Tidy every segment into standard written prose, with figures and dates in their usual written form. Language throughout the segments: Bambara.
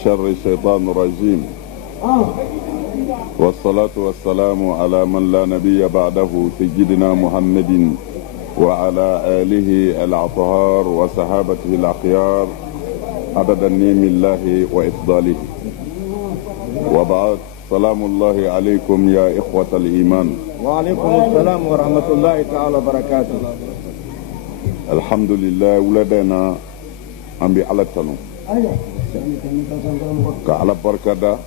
شر الشيطان الرجيم والصلاة والسلام على من لا نبي بعده سيدنا محمد وعلى آله الأطهار وصحابته الأخيار عدد نعم الله وإفضاله وبعد. سلام الله عليكم يا إخوة الإيمان. وعليكم السلام ورحمة الله تعالى وبركاته. الحمد لله ولدنا أم على التنو ka ala barkada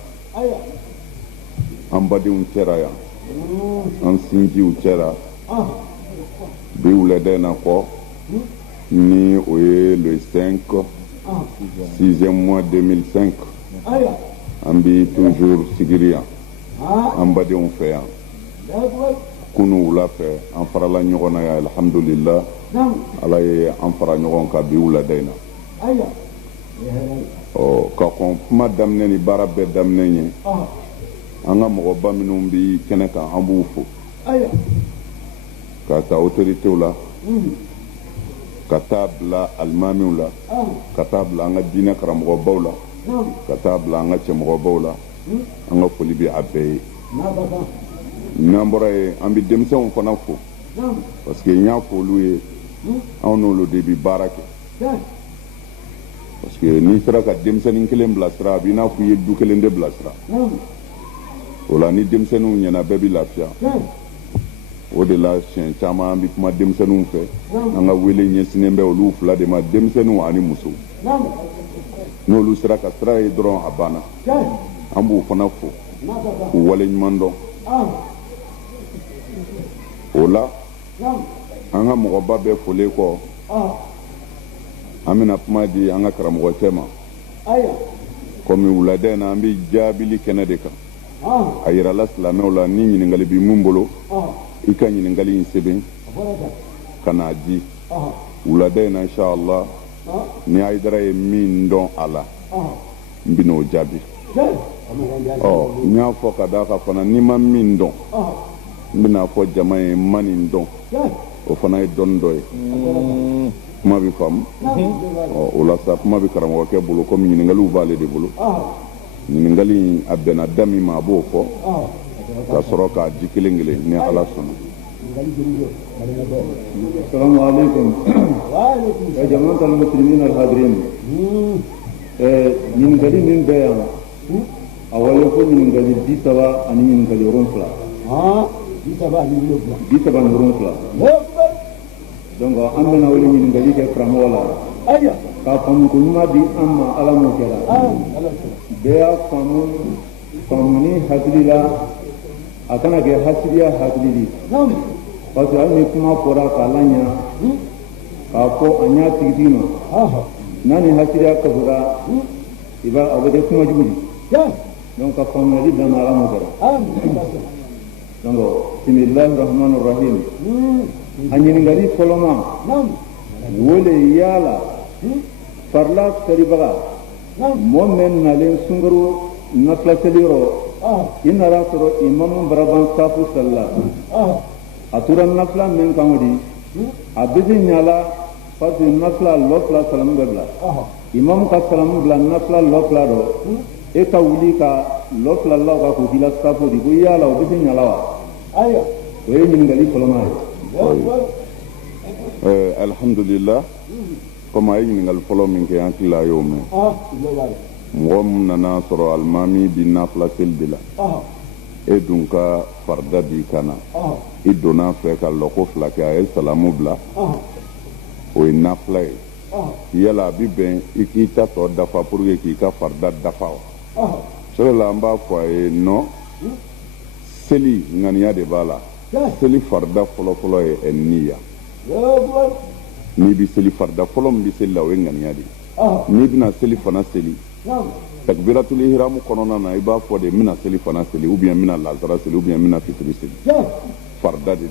an badenw cɛra yan an sinjiw cɛra bi wuladɛn kɔ ni o ye le 5 6e mois 2005 an bi toujours sigiri yan an badenw fɛ yan kunu wula fɛ an farala ɲɔgɔn na yan alhamdulillah ala ye an fara ɲɔgɔn kan bi wuladɛn na ka kɔn kuma daminɛ ni baara bɛɛ daminɛ ye an ka mɔgɔba minnu bi kɛnɛ kan an b'u fo ka taa autoritéw la ka taa bila alimamiw la ka taa bila an ka diinɛ karamɔgɔbaw la ka taa bila an ka cɛmɔgɔbaw la an ka foli bi a bɛɛ ye n'an bɔra ye an bi denmisɛnw fana fo parce que n y'a fɔ olu ye anw n'olu de bi baara kɛ parce que n'i sera ka denmisɛnnin kelen bilasira a b'i n'a fɔ i ye du kelen de bilasira o la ni denmisɛnninw ɲɛna bɛɛ bi lafiya o de la siɲɛ caman an bi kuma denmisɛnninw fɛ an ka wele ɲɛsinnen bɛ olu fila de ma denmisɛnninw ani muso n'olu sera ka sira ye dɔrɔn a banna an b'u fana fo k'u wale ɲuman dɔn o la an ka mɔgɔba bɛɛ folen kɔ an bɛna kuma di an ka karamɔgɔcɛ ma komi wuladɛn na an bɛ jaabili kɛnɛ de kan a yirala silamɛw la ni ɲininkali bɛ min bolo i ka ɲininkali in sɛbɛn ka n'a di wuladɛn na inshallah ni Ayidara ye min dɔn a la n bɛna o jaabi n y'a fɔ ka d'a kan fana ni ma min dɔn n bɛna fɔ jama ye ma nin dɔn o fana ye dɔnni dɔ ye kuma bɛ faamu o la sa kuma bɛ karamɔgɔkɛ bolo komi ɲininkaliw b'ale de bolo ɲininkali in a bɛnna da min ma a b'o fɔ ka sɔrɔ k'a di kelen kelen ni ala sɔnna. Assalamu alaikum ya jama'atul muslimin al-hadirin. Ɲininkali min bɛ yan a wale ko ɲininkali 30 ani ɲininkali 7. 30 ani 7. Donc an bɛna wele ɲininkali kɛ karamɔgɔ la k'a faamu ko ɲuman di an ma ala m'o kɛra bɛɛ y'a faamu ni hakili la a kana kɛ hasidiya hakili di parce que hali ni kuma fɔra k'a laɲa k'a fɔ a ɲa tigitigi ma n'a ni hasidiya kasora a bɛ kɛ kuma jugu di donc ka faamuyali d'an ma ala m'o kɛra donc bismillahir rahmanir rahim. A ɲininkali fɔlɔma wele yala farla karibaga mɔgɔ min nalen sunkaro nafila seliyɔrɔ i nana sɔrɔ imamu baraban safu salila a tora nafila min kan o di a bɛ se ɲala parce que nafila lɔ fila salamu bɛ bila imamu ka salamu bila nafila lɔ fila dɔ e ka wuli ka lɔ fila la ka k'o k'i la safu di ko yala o bɛ se ɲala wa o ye ɲininkali fɔlɔma ye. Alhamdulillah comme a ye ɲininkali fɔlɔ min kɛ an hakili a y'o mɛn mɔgɔ min nana sɔrɔ alimami bi nafila seli de la e dun ka farida b'i kan na i donna fɛ ka lɔko fila kɛ a ye salamu bila o ye nafila ye yala a bi bɛn i k'i ta tɔ dafa pour que k'i ka farida dafa wa sɔrɔ la an b'a fɔ a ye non seli ŋaniya de b'a la seli farida fɔlɔfɔlɔ ye niya n'i bi seli farida fɔlɔ min bi seli la o ye ŋaniya de n'i bɛna seli fana seli takbiratul ihram kɔnɔna na i b'a fɔ de mina seli fana seli ou bien mina lazara seli ou bien mina fitiri seli farda de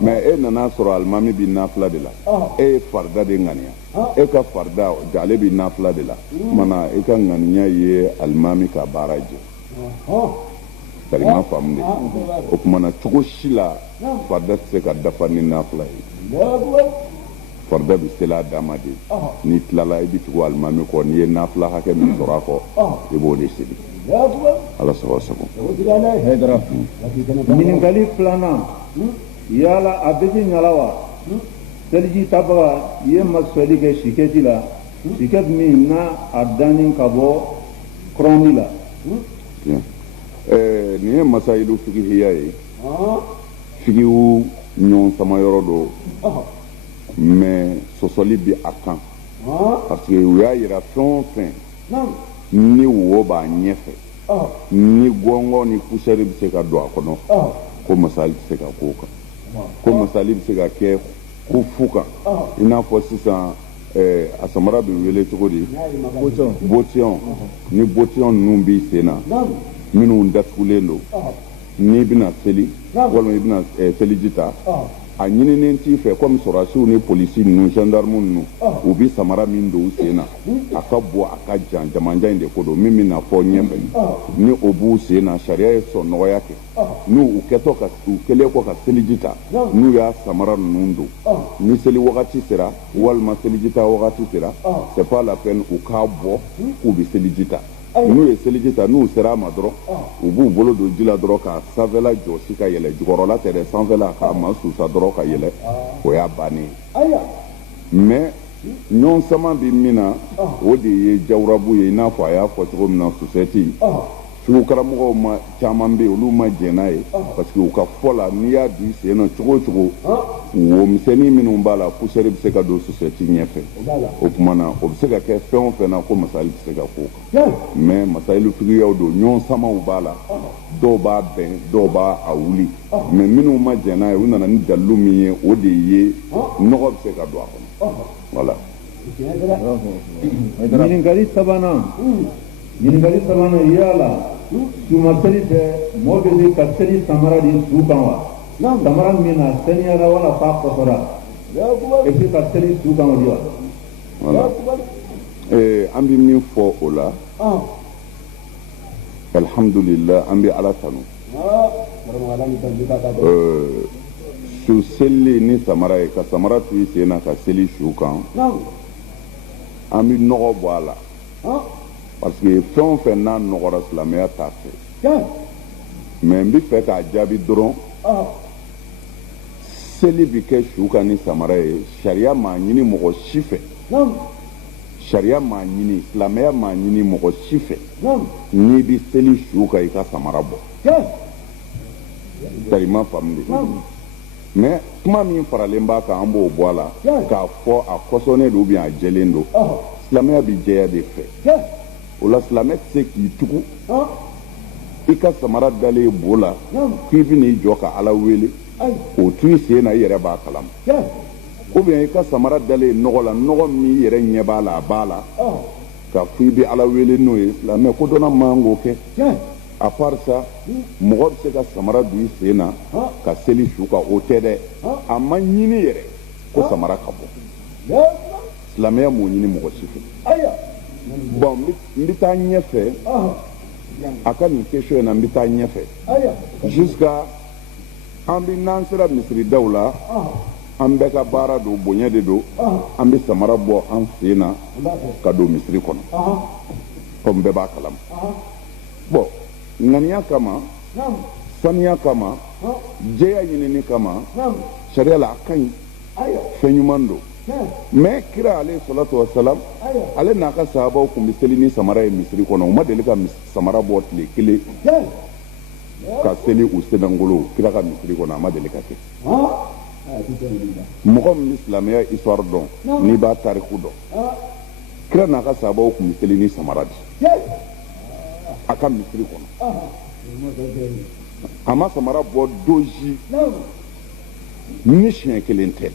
mais e nana sɔrɔ alimami bi nafila de la e ye farda de ŋaniya e ka farda ale bi nafila de la mana e ka ŋaniya ye alimami ka baara jɛ kalima faamu de o kumana cogo si la farda tɛ se ka dafa ni nafila ye farda bi seli a dama de n'i tilala i bi tugu alimami kɔ n'i ye nafila hakɛ min sɔrɔ a kɔ i b'o de seli ala sago sago ɲininkali filanan yala a bɛ se ɲala wa seliji tabaga i ye masɔli kɛ sikɛti la sikɛti min n'a a danni ka bɔ kɔrɔni la nin ye masayilu fikihiya ye fikihu ɲɔgɔn samayɔrɔ do mais sɔsɔli bi a kan parce que u y'a yira fɛn o fɛn ni wo b'a ɲɛfɛ ni gɔngɔn ni poussière bɛ se ka don a kɔnɔ ko masali tɛ se ka k'o kan ko masali bɛ se ka kɛ ko fu kan i n'a fɔ sisan a samara bɛ wele cogo di botiyɔn ni botiyɔn ninnu b'i sen na minnu datugulen don n'i bɛna seli walima i bɛna seliji ta a ɲininen t'i fɛ komi sɔrɔdasiw ni polisi ninnu gendarme ninnu u bɛ samara min don u sen na a ka bɔ a ka jan jamajan in de ko don min bɛ na fɔ ɲɛfɛ ni o b'u sen na sariya ye sɔn nɔgɔya kɛ n'u u kɛtɔ ka u kɛlen kɔ ka seliji ta n'u y'a samara ninnu don ni seli wagati sera walima seliji ta wagati sera c'est pas la peine u k'a bɔ k'u bɛ seliji ta n'u ye seliji ta n'u sera a ma dɔrɔn u b'u bolo don ji la dɔrɔn ka sanfɛla jɔsi ka yɛlɛ jukɔrɔla tɛ dɛ sanfɛla k'a ma susa dɔrɔn ka yɛlɛ o y'a bannen mais ɲɔgɔn sama bɛ min na o de ye jawurabu ye i n'a fɔ a y'a fɔ cogo min na susɛti sugu karamɔgɔw ma caman bɛ yen olu ma jɛn n'a ye parce que u ka fɔ la n'i y'a don i sen na cogo o cogo wo misɛnnin minnu b'a la poussière bɛ se ka don susɛti ɲɛfɛ o tuma na o bɛ se ka kɛ fɛn o fɛn na ko masali tɛ se ka k'o kan mais masayilu fikiyaw don ɲɔgɔn samaw b'a la dɔw b'a bɛn dɔw b'a a wuli mais minnu ma jɛn n'a ye u nana ni dalilu min ye o de ye nɔgɔ bɛ se ka don a kɔnɔ voilà. ɲininkali sabanan yala suma seli tɛ mɔgɔ bɛ se ka seli samara di su kan wa samara min na saniyara wala f'a kɔsɔra e bɛ se ka seli su kan wa di wa. voilà an bɛ min fɔ o la alhamdulillah an bɛ ala tanu su seli ni samara ye ka samara to i sen na ka seli su kan an bɛ nɔgɔ bɔ a la parce que fɛn o fɛn n'a nɔgɔra silamɛya t'a fɛ mais n bɛ fɛ k'a jaabi dɔrɔn seli bɛ kɛ su kan ni samara ye sariya m'a ɲini mɔgɔ si fɛ sariya m'a ɲini silamɛya m'a ɲini mɔgɔ si fɛ n'i bɛ seli su kan i ka samara bɔ tarima faamu de mais kuma min faralen b'a kan an b'o bɔ a la k'a fɔ a kɔsɔnnen don ou bien a jɛlen don silamɛya bɛ jɛya de fɛ o la silamɛ tɛ se k'i tugu i ka samara dalen bo la k'i bɛ n'i jɔ ka ala wele o tun i sen na i yɛrɛ b'a kalama ou bien i ka samara dalen nɔgɔ la nɔgɔ min i yɛrɛ ɲɛ b'a la a b'a la ka fɔ i bɛ ala wele n'o ye silamɛ ko dɔnna man k'o kɛ à part ça mɔgɔ bɛ se ka samara don i sen na ka seli su kan o tɛ dɛ a ma ɲini yɛrɛ ko samara ka bɔ silamɛya m'o ɲini mɔgɔ si fɛ bon n bɛ taa ɲɛfɛ a ka nin question in na n bɛ taa ɲɛfɛ jusqu'à an bɛ n'an sera misiridaw la an bɛɛ ka baara don bonya de don an bɛ samara bɔ an sen na ka don misiri kɔnɔ comme bɛɛ b'a kalama bon ŋaniya kama saniya kama jɛya ɲinini kama sariya la a ka ɲi fɛn ɲuman don mais kira alayhi salatu wa salam ale n'a ka sahabaw tun bɛ seli ni samara ye misiri kɔnɔ u ma deli ka samara bɔ tile kelen ka seli u sɛbɛngolo kira ka misiri kɔnɔ a ma deli ka kɛ mɔgɔ min bɛ silamɛya histoire dɔn n'i b'a tariku dɔn kira n'a ka sahabaw tun bɛ seli ni samara di a ka misiri kɔnɔ a ma samara bɔ doji ni siɲɛ kelen tɛ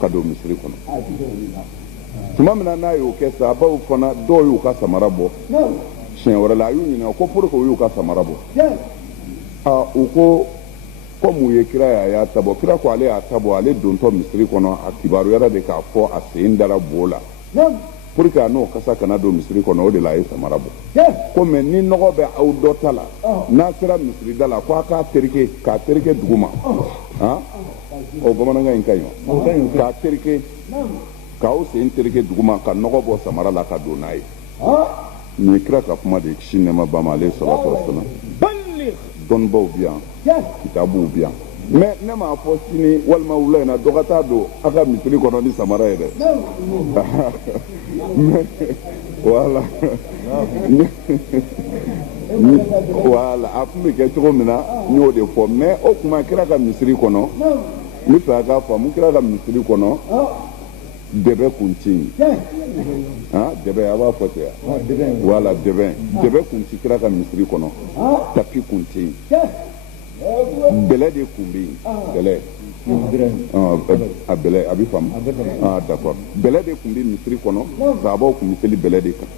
ka don misiri kɔnɔ tuma min na n'a y'o kɛ sa baw fana dɔw y'u ka samara bɔ siɲɛ wɛrɛ la a y'u ɲininka ko pour que u y'u ka samara bɔ u ko comme u ye kira ye a y'a ta bɔ kira ko ale y'a ta bɔ ale dontɔ misiri kɔnɔ a kibaruyara de k'a fɔ a sen dara bo la pour que a n'o kasa kana don misiri kɔnɔ o de la a ye samara bɔ ko mais ni nɔgɔ bɛ aw dɔ ta la n'a sera misiri da la ko a k'a tereke dugu ma o bamanankan in ka ɲi wa k'a tereke k'aw sen tereke dugu ma ka nɔgɔ bɔ samara la ka don n'a ye nin ye kira ka kuma de kisi nɛɛma ba ma ale salatu wasalam dɔnnibaw bi yan kitabuw bi yan mais ne m'a fɔ sini walima wula in na dɔ ka taa don a ka misiri kɔnɔ ni samara ye dɛ voilà voilà a tun bɛ kɛ cogo min na n y'o de fɔ mais o tuma kira ka misiri kɔnɔ n bɛ fɛ a k'a faamu kira ka misiri kɔnɔ dɛbɛ kun ci dɛbɛ a b'a fɔ ten voilà dɛbɛ kun ci kira ka misiri kɔnɔ tapi kun ci bɛlɛ de kun bɛ yen bɛlɛ a bɛlɛ a bɛ faamu d'accord bɛlɛ de kun bɛ misiri kɔnɔ sahabaw kun bɛ seli bɛlɛ de kan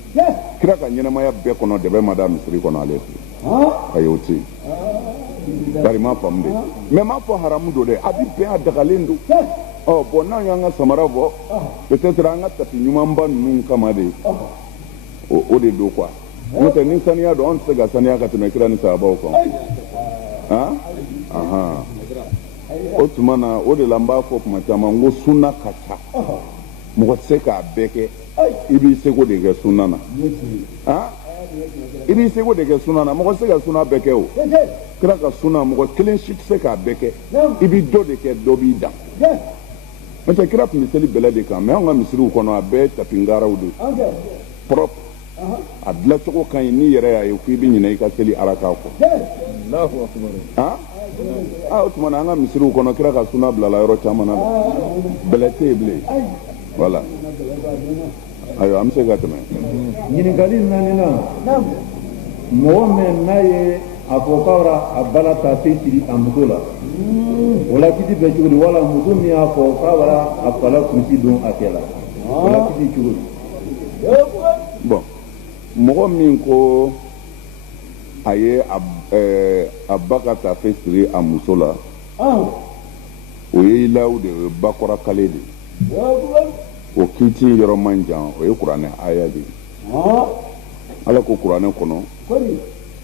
kira ka ɲɛnamaya bɛɛ kɔnɔ dɛbɛ ma da misiri kɔnɔ ale fɛ ayi o tɛ yen bari m'a faamu de mais m'a fɔ haramu don dɛ a bɛ bɛn a dagalen don bon n'an y'an ka samara bɔ peut-être an ka tapi ɲumanba ninnu kama de o de don quoi n'o tɛ ni saniya don an tɛ se ka saniya ka tɛmɛ kira ni sahabaw kan o tuma na o de la n b'a fɔ tuma caman n ko sunna ka ca mɔgɔ tɛ se k'a bɛɛ kɛ i b'i seko de kɛ sunna na i b'i seko de kɛ sunna na mɔgɔ tɛ se ka sunna bɛɛ kɛ o kira ka sunna mɔgɔ kelen si tɛ se k'a bɛɛ kɛ i b'i dɔ de kɛ dɔ b'i dan n'o tɛ kira tun bɛ seli bɛlɛ de kan mais anw ka misiriw kɔnɔ a bɛɛ ye tapi ngaraw de propre a dilancogo ka ɲi n'i yɛrɛ y'a ye k'i bɛ ɲinɛ i ka seli araka kɔ o tuma na an ka misiriw kɔnɔ kira ka sunna bilala yɔrɔ caman na dɛ bɛlɛ tɛ yen bilen voilà ayiwa an bɛ se ka tɛmɛ ɲininkali naaninan mɔgɔ min n'a ye a fɔ k'a bɛ a bala ta tɛ siri a muso la o la kisi bɛ cogo di wala muso min y'a fɔ k'a bɛ a fala kurusi don a cɛ la o la kisi cogo di bon mɔgɔ min ko a ye a ba ka tafe siri a muso la o ye ilaw de o ye bakɔrɔkale de o kiiti yɔrɔ man jan o ye kuranɛ aya de ala ko kuranɛ kɔnɔ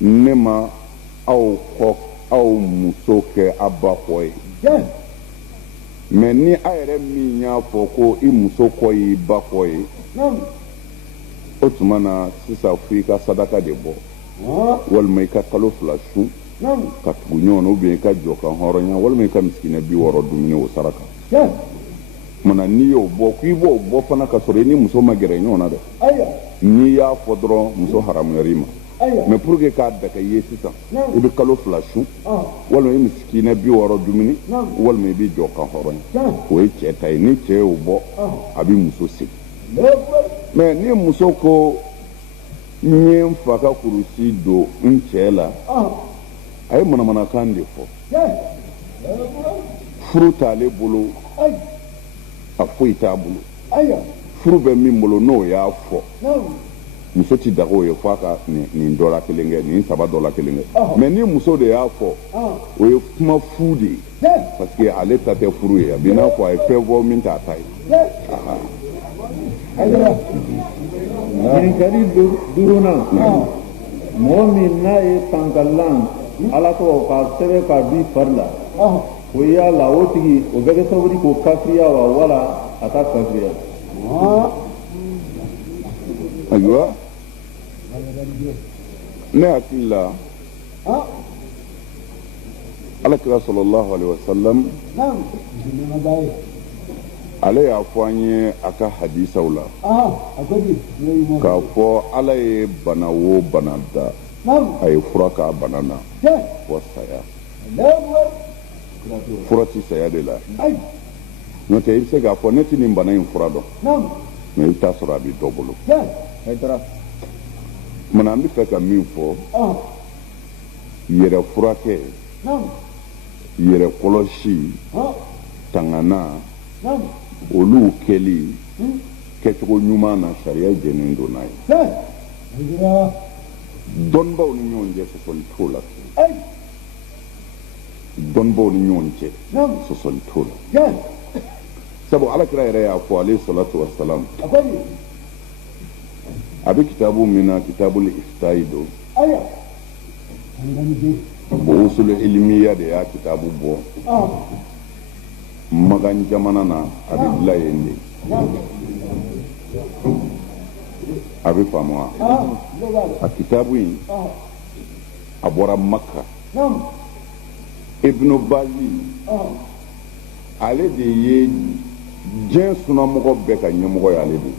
ne ma aw muso kɛ a ba kɔ ye mais ni a yɛrɛ min y'a fɔ ko i muso kɔ y'i ba kɔ ye o tuma na sisan f'i ka sadaka de bɔ walima i ka kalo 2 su ka tugu ɲɔgɔn na ou bien i ka jɔ ka hɔrɔnya walima i ka misikina 60 dumuni o saraka mana n'i y'o bɔ k'i b'o bɔ fana ka sɔrɔ i ni muso ma gɛrɛ ɲɔgɔn na dɛ n'i y'a fɔ dɔrɔn muso haramuyara i ma mais pour que k'a daka ye sisan i bɛ kalo 2 su walima i misikina 60 dumuni walima i bɛ jɔ ka hɔrɔnya o ye cɛ ta ye ni cɛ y'o bɔ a bɛ muso sigi mais ni muso ko n ye n fa ka kurusi don n cɛ la a ye manamanakan de fɔ furu t'ale bolo a foyi t'a bolo furu bɛ min bolo n'o y'a fɔ muso ti daga o ye f'a ka nin dɔ la kelen kɛ nin 3 dɔ la kelen kɛ mais ni muso de y'a fɔ o ye kuma fu de ye parce que ale ta tɛ furu ye a bɛ n'a fɔ a ye fɛn fɔ min t'a ta ye ɲininkali 5nan mɔgɔ min n'a ye tangalan ala tɔgɔ k'a sɛbɛn k'a di fari la o yala o tigi o bɛ kɛ sababu k'o kafiriya wa wala a ka kafiriya ayiwa ne hakili la alakira sallallahu alaihi wasallam ale y'a fɔ an ye a ka hadisaw la k'a fɔ ala ye bana o bana da a ye fura k'a bana na fɔ saya fura ti saya de la n'o tɛ i bɛ se k'a fɔ ne tɛ nin bana in fura dɔn mais i bɛ taa sɔrɔ a bɛ dɔ bolo mana an bɛ fɛ ka min fɔ yɛrɛ furakɛ yɛrɛ kɔlɔsi tangana olu kɛli kɛcogo ɲuman na sariya jɛnen don n'a ye dɔnnibaw ni ɲɔgɔn cɛ sɔsɔli t'o la dɔnnibaw ni ɲɔgɔn cɛ sɔsɔli t'o la sabu alakira yɛrɛ y'a fɔ alayhi salatu wasalam a bɛ kitabu min na kitabul iftayi don o usul ilmiya de y'a kitabu bɔ magan jamana na a bɛ dilan yen de a bɛ faamu wa a kitabu in a bɔra Makka Ibn Bazi ale de ye diɲɛ sunnamɔgɔ bɛɛ ka ɲɛmɔgɔ ye ale de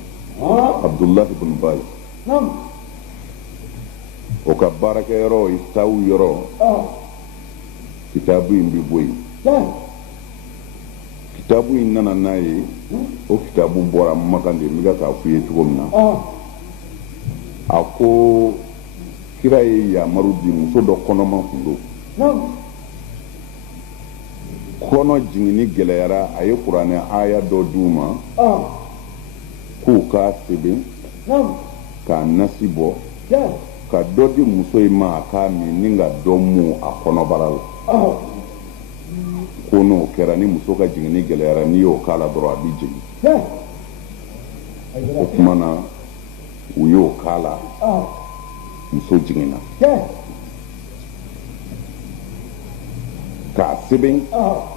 Abdullahi ibn Baz o ka baarakɛyɔrɔ Iftahu yɔrɔ kitabu in bɛ bɔ yen kitabu in nana n'a ye o kitabu bɔra Makan de n bɛ k'a fɔ i ye cogo min na a ko kira ye yamaru di muso dɔ kɔnɔma tun don kɔnɔ jiginni gɛlɛyara a ye kuranɛ aya dɔ d'u ma k'u k'a sɛbɛn k'a nasi bɔ ka dɔ di muso in ma a k'a min ni ka dɔ mun a kɔnɔbara la ko n'o kɛra ni muso ka jiginni gɛlɛyara n'i y'o k'a la dɔrɔn a bɛ jigin o tuma na u y'o k'a la muso jiginna k'a sɛbɛn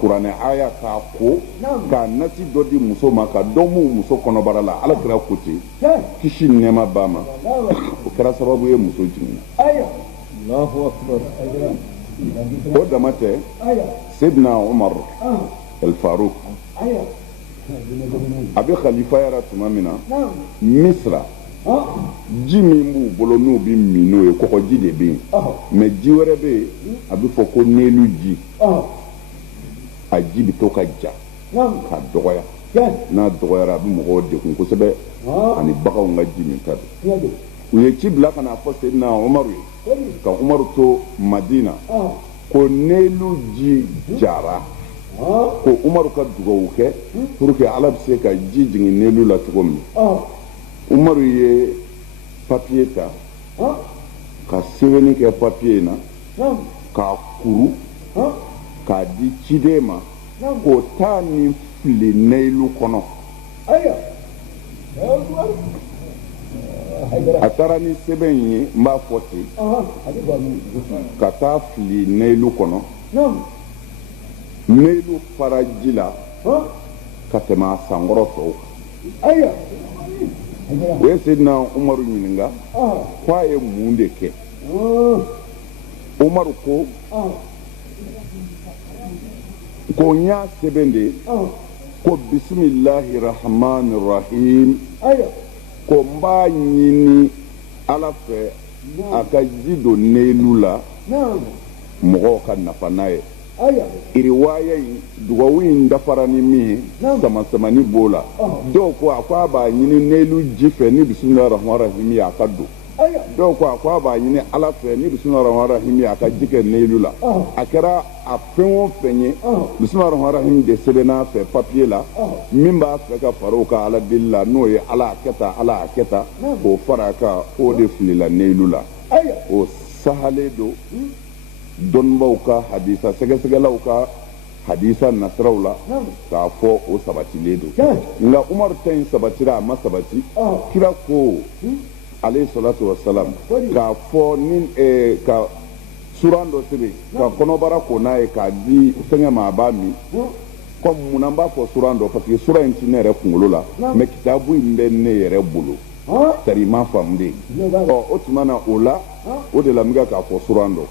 kuranɛ aya k'a ko k'a nasi dɔ di muso ma ka dɔ mun muso kɔnɔbara la alakira ko ten kisi ni nɛɛma b'a ma o kɛra sababu ye muso jiginna o dama tɛ Seydina Umar El Farouk a bɛ khalifayara tuma min na Misra ji min b'u bolo n'u bɛ min n'o ye kɔgɔji de bɛ yen mɛ ji wɛrɛ bɛ yen a bɛ fɔ ko nelu ji a ji bɛ to ka ja ka dɔgɔya n'a dɔgɔyara a bɛ mɔgɔw degun kosɛbɛ ani baganw ka ji min ka don u ye ci bila ka na fɔ Seydina Umaru ye ka Umaru to Madina ko nelu ji jara ko Umaru ka dugawu kɛ pour que Ala bɛ se ka ji jigin nelu la cogo min Umaru ye papiye ta ka sɛbɛnni kɛ papiye in na k'a kuru k'a di ciden ma k'o taa ni fili neilu kɔnɔ a taara ni sɛbɛn in ye n b'a fɔ ten ka taa fili neilu kɔnɔ neilu fara ji la ka tɛmɛ a sankɔrɔ tɔw kan o ye Seydina Umaru ɲininka k'a ye mun de kɛ Umaru ko n y'a sɛbɛn de ko bisimilahi rahmani rahim ko n b'a ɲini Ala fɛ a ka ji don neilu la mɔgɔw ka nafa n'a ye iriwaya in dugawu in dafara ni min ye sama-samani b'o la dɔw ko a b'a ɲini neilu ji fɛ ni bisimilahi rahmani rahim ye a ka don dɔw ko a b'a ɲini Ala fɛ ni bisimilahi rahmani rahim ye a ka ji kɛ neilu la a kɛra a fɛn o fɛn ye bisimilahi rahmani rahim de sɛbɛnna fɛ papiye la min b'a fɛ ka fara o ka Ala deli la n'o ye Ala a kɛ tan Ala a kɛ tan k'o fara a kan o de filila neilu la o sahalen don dɔnnibaw ka hadisa sɛgɛsɛgɛlaw ka hadisa nasiraw la k'a fɔ o sabatilen don nka Umaru ta in sabatira a ma sabati kira ko alayhi salatu wasalam k'a fɔ ni ka suran dɔ sɛbɛn ka kɔnɔbara ko n'a ye k'a di fɛngɛ ma a b'a min comme munna n b'a fɔ suran dɔ parce que suran in ti ne yɛrɛ kunkolo la mais kitabu in bɛ ne yɛrɛ bolo sari ma faamu de o tuma na o la o de la n bɛ k'a fɔ suran dɔ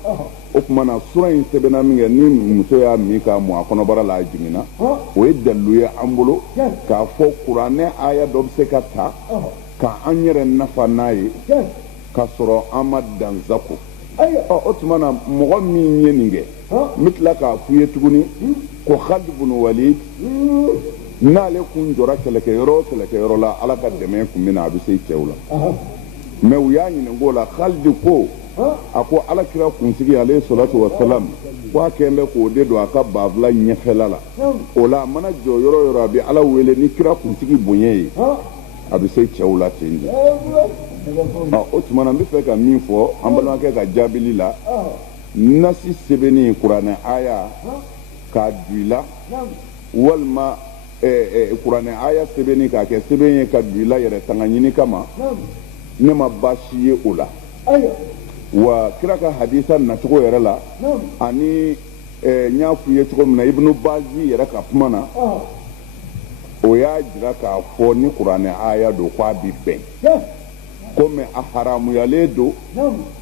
o tuma na suran in sɛbɛnna min kɛ ni muso y'a min k'a mɔn a kɔnɔbara la a jiginna o ye dalilu ye an bolo k'a fɔ kuranɛ aya dɔ bɛ se ka ta k'an yɛrɛ nafa n'a ye k'a sɔrɔ an ma dan zako o tuma na mɔgɔ min ye nin kɛ n bɛ tila k'a f'u ye tuguni ko Khalid ibn Walid n'ale kun jɔra kɛlɛkɛyɔrɔ o kɛlɛkɛyɔrɔ la Ala ka dɛmɛ kun bɛ na a bɛ se cɛw la mais u y'a ɲininka o la Khalid ko a ko Alakira kunsigi alayhi salatu wasalam ko a kɛn bɛ k'o de don a ka banfula ɲɛfɛla la o la a mana jɔ yɔrɔ o yɔrɔ a bɛ Ala wele ni kira kunsigi bonya ye a bɛ se cɛw la ten de o tuma na n bɛ fɛ ka min fɔ an balimakɛ ka jaabili la nasi sɛbɛnni kuranɛ aya k'a du i la walima kuranɛ aya sɛbɛnni k'a kɛ sɛbɛn ye ka du i la yɛrɛ tanga ɲini kama ne ma baasi ye o la wa kira ka hadisa nacogo yɛrɛ la ani n y'a f'i ye cogo min na ibnu bazi yɛrɛ ka kuma na o y'a jira k'a fɔ ni kuranɛ aya don k'a bi bɛn komi a haramuyalen don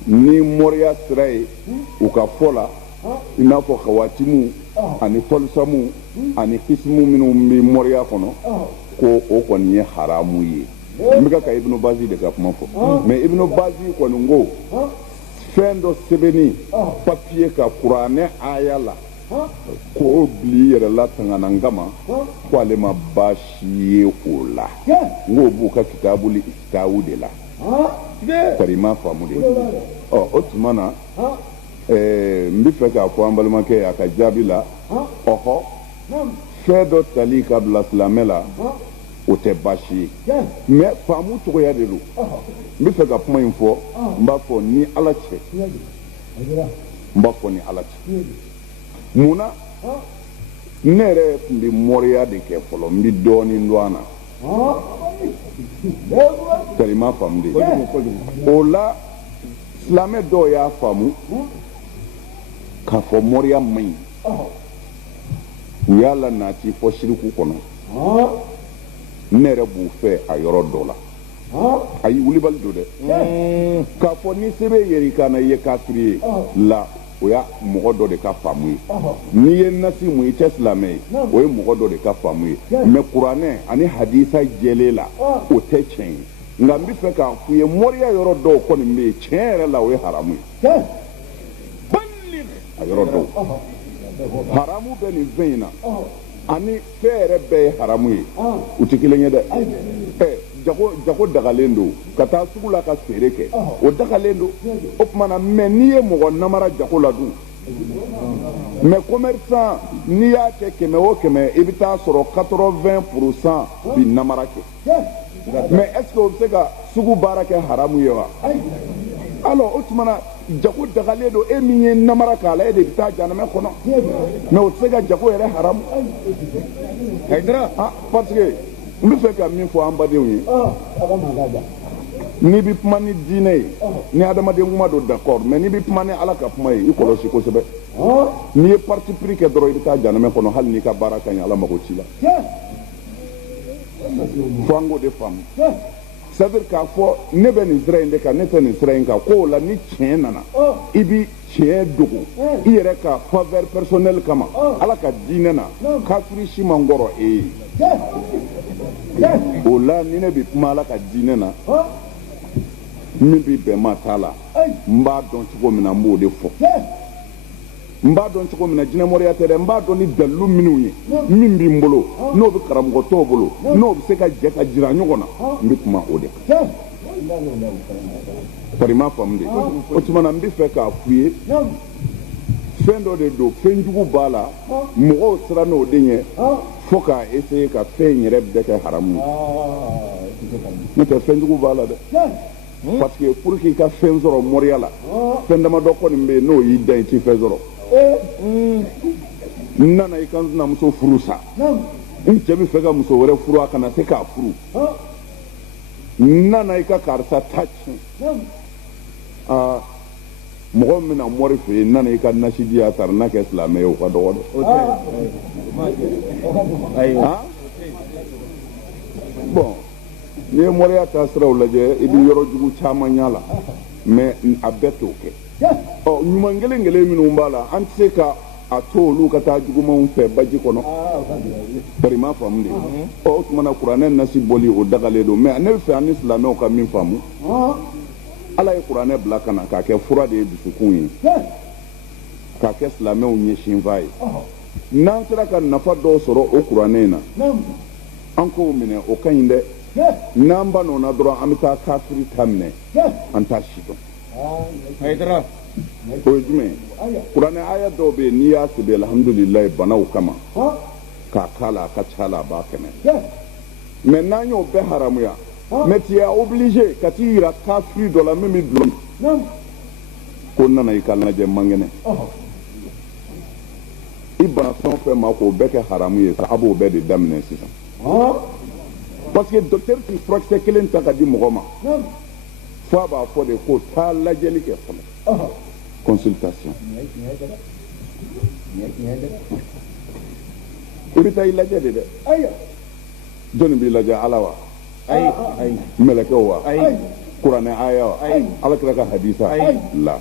ni mɔriya sira ye u ka fɔ la i n'a fɔ kawatimu ani tɔlisamu ani kisimu minnu bɛ mɔriya kɔnɔ ko o kɔni ye haramu ye n bɛ ka ibnu bazi de ka kuma fɔ mɛ ibnu bazi kɔni ko fɛn dɔ sɛbɛnni papiye ka kuranɛ aya la k'o bili yɛrɛ la tanganan kama k'ale ma baasi ye o la n k'o b'u ka kitabu de la tari ma faamu de o tuma na n bɛ fɛ k'a fɔ an balimakɛ a ka jaabi la ɔhɔ fɛn dɔ tali ka bila silamɛ la o tɛ baasi ye mɛ faamu cogoya de don n bɛ fɛ ka kuma in fɔ n b'a fɔ ni ala cɛ n b'a fɔ ni ala cɛ mun na ne yɛrɛ tun bɛ mɔriya de kɛ fɔlɔ n bɛ dɔɔnin dɔn a na tari ma faamu de o la silamɛ dɔw y'a faamu k'a fɔ mɔriya man ɲi u y'a la nati fɔ siriku kɔnɔ ne yɛrɛ b'u fɛ a yɔrɔ dɔ la ayi wulibali don dɛ k'a fɔ ni sɛbɛn yɛrɛ kana i ye kafiri ye la o y'a mɔgɔ dɔ de ka faamu ye n'i ye nasi mun i tɛ silamɛ ye o ye mɔgɔ dɔ de ka faamu ye mɛ kuranɛ ani hadisa jɛlen la o tɛ tiɲɛ ye nka n bɛ fɛ k'a f'u ye mɔriya yɔrɔ dɔw kɔni bɛ yen tiɲɛ yɛrɛ la o ye haramu ye a yɔrɔ dɔw haramu bɛ nin fɛn in na ani fɛn yɛrɛ bɛɛ ye haramu ye u tɛ kelen ye dɛ jago dagalen don ka taa sugu la ka feere kɛ o dagalen don o tuma na mɛ n'i ye mɔgɔ namara jago la dun mɛ commerçant n'i y'a kɛ 100 o 100 i bɛ taa sɔrɔ 80% bi namara kɛ mɛ est-ce que o bɛ se ka sugu baara kɛ haramu ye wa alors o tuma na jago dagalen don e min ye namara k'a la e de bɛ taa janamɛ kɔnɔ mɛ o tɛ se ka jago yɛrɛ haramu parce que n bɛ fɛ ka min fɔ an badenw ye n'i bɛ kuma ni diinɛ ye ni adamaden kuma don d'accord mais n'i bɛ kuma ni ala ka kuma ye i kɔlɔsi kosɛbɛ n'i ye parti pris kɛ dɔrɔn i bɛ taa janamɛ kɔnɔ hali n'i ka baara ka ɲi ala mago ci la fo an k'o de faamu c'est-à-dire k'a fɔ ne bɛ nin sira in de kan ne tɛ nin sira in kan k'o la ni tiɲɛ nana i bɛ tiɲɛ dogo i yɛrɛ ka faveur personnelle kama ala ka diinɛ na kafiri si man kɔrɔ e ye o la ni ne bɛ kuma ala ka diinɛ na min bɛ bɛn ma t'a la n b'a dɔn cogo min na n b'o de fɔ n b'a dɔn cogo min na jinɛmɔriya tɛ dɛ n b'a dɔn ni dalilu minnu ye min bɛ n bolo n'o bɛ karamɔgɔ tɔw bolo n'o bɛ se ka jɛ ka jira ɲɔgɔn na n bɛ kuma o de kan tari ma faamu de o tuma na n bɛ fɛ k'a f'u ye fɛn dɔ de don fɛn jugu b'a la mɔgɔw siran n'o de ɲɛ fo k'a essayer ka fɛn in yɛrɛ bɛɛ kɛ haramu n'o tɛ fɛn jugu b'a la dɛ parce que pour que i ka fɛn sɔrɔ mɔriya la fɛn damadɔ kɔni bɛ yen n'o y'i da i t'i fɛn sɔrɔ n nana i ka n sinamuso furu sa n cɛ bɛ fɛ ka muso wɛrɛ furu a kana se k'a furu n nana i ka karisa ta tiɲɛ mɔgɔ min bɛna mɔri fɛ yen n nana i ka nasiji y'a tari n'a kɛ silamɛ ye o ka dɔgɔ dɛ bon n'i ye mɔriya taa siraw lajɛ i bɛ yɔrɔ jugu caman y'a la mais a bɛɛ t'o kɛ ɲuman kelen kelen minnu b'a la an tɛ se ka a to olu ka taa jugumanw fɛ baji kɔnɔ bari ma faamu de o tuma na kuranɛ nasi bɔli o dagalen don mais ne bɛ fɛ an ni silamɛw ka min faamu ala ye kuranɛ bila ka na k'a kɛ fura de ye dusukun ye k'a kɛ silamɛw ɲɛsinfa ye n'an sera ka nafa dɔw sɔrɔ o kuranɛ in na an k'o minɛ o ka ɲi dɛ n'an ba nɔ na dɔrɔn an bɛ taa kafiri ta minɛ an t'a si dɔn o ye jumɛn ye kuranɛ aya dɔw bɛ yen n'i y'a sɛbɛn alhamdulilayi banaw kama k'a k'a la a ka ca la a b'a kɛmɛ mais n'an y'o bɛɛ haramuya mais tu es obligé ka t'i yira kafiri dɔ la min bɛ dulɔ ko n nana i ka lajɛ mangɛnɛ i bana fɛn o fɛn ma k'o bɛɛ kɛ haramu ye sa a b'o bɛɛ de daminɛ sisan parce que docteur ti furakisɛ kelen ta ka di mɔgɔ ma fo a b'a fɔ de ko taa lajɛli kɛ fɔlɔ consultation i bɛ taa i lajɛ de dɛ jɔnni b'i lajɛ ala wa mɛlɛkɛw wa kuranɛ aya wa alakira ka hadisa la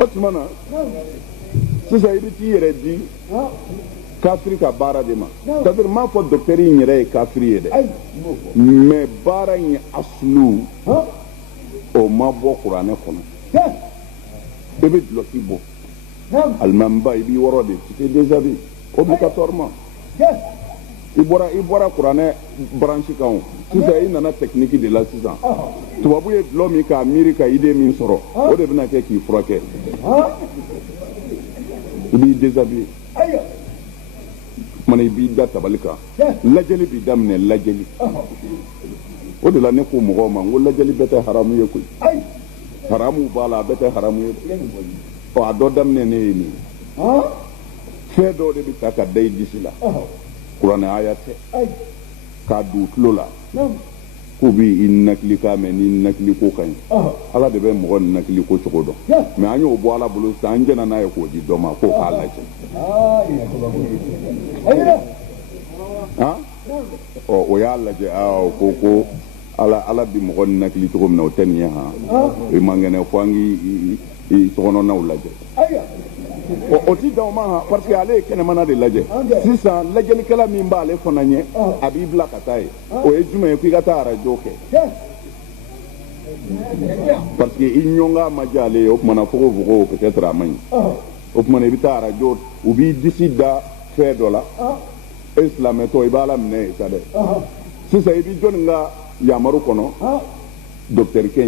o tuma na sisan i bɛ t'i yɛrɛ di kafiri ka baara de ma c'est-à-dire n m'a fɔ docteur in yɛrɛ ye kafiri ye dɛ mais baara in asulu o ma bɔ kuranɛ kɔnɔ i bɛ duloki bɔ alimamiba i b'i wɔrɔ de tu t'es déshabillé obligatoirement i bɔra kuranɛ branche kan o sisan i nana technique de la sisan tubabu ye dulɔ min k'a miiri ka idée min sɔrɔ o de bɛna kɛ k'i furakɛ i b'i déshabillé mana i b'i da tabali kan lajɛli b'i daminɛ lajɛli o de la ne ko mɔgɔw ma n ko lajɛli bɛɛ tɛ haramu ye koyi haramu b'a la a bɛɛ tɛ haramu ye ɔ a dɔ daminɛ ne ye nin fɛn dɔw de bɛ ta ka da i disi la kuranɛ aya tɛ k'a don tulo la k'u b'i nakili k'a mɛn ni nakili ko ka ɲi ala de bɛ mɔgɔ nakili ko cogo dɔn mais an y'o bɔ ala bolo sisan an jɛna n'a ye k'o di dɔ ma k'o k'a lajɛ o y'a lajɛ ko ala bi mɔgɔ nakili cogo min na o tɛ nin ye han i man kɛnɛ fo an k'i sokɔnɔnaw lajɛ o ti dan o ma han parce que ale ye kɛnɛmana de lajɛ sisan lajɛlikɛla min b'ale fana ɲɛ a b'i bila ka taa ye o ye jumɛn ye ko i ka taa arajo kɛ parce que i ɲɔnga ma diya ale ye o tumana fogofogo peut-être a man ɲi o tumana i bɛ taa arajo u b'i disi da fɛn dɔ la e silamɛtɔ i b'a la minɛ ye sa dɛ sisan i bɛ jɔnni ka yamaru kɔnɔ docteur kɛ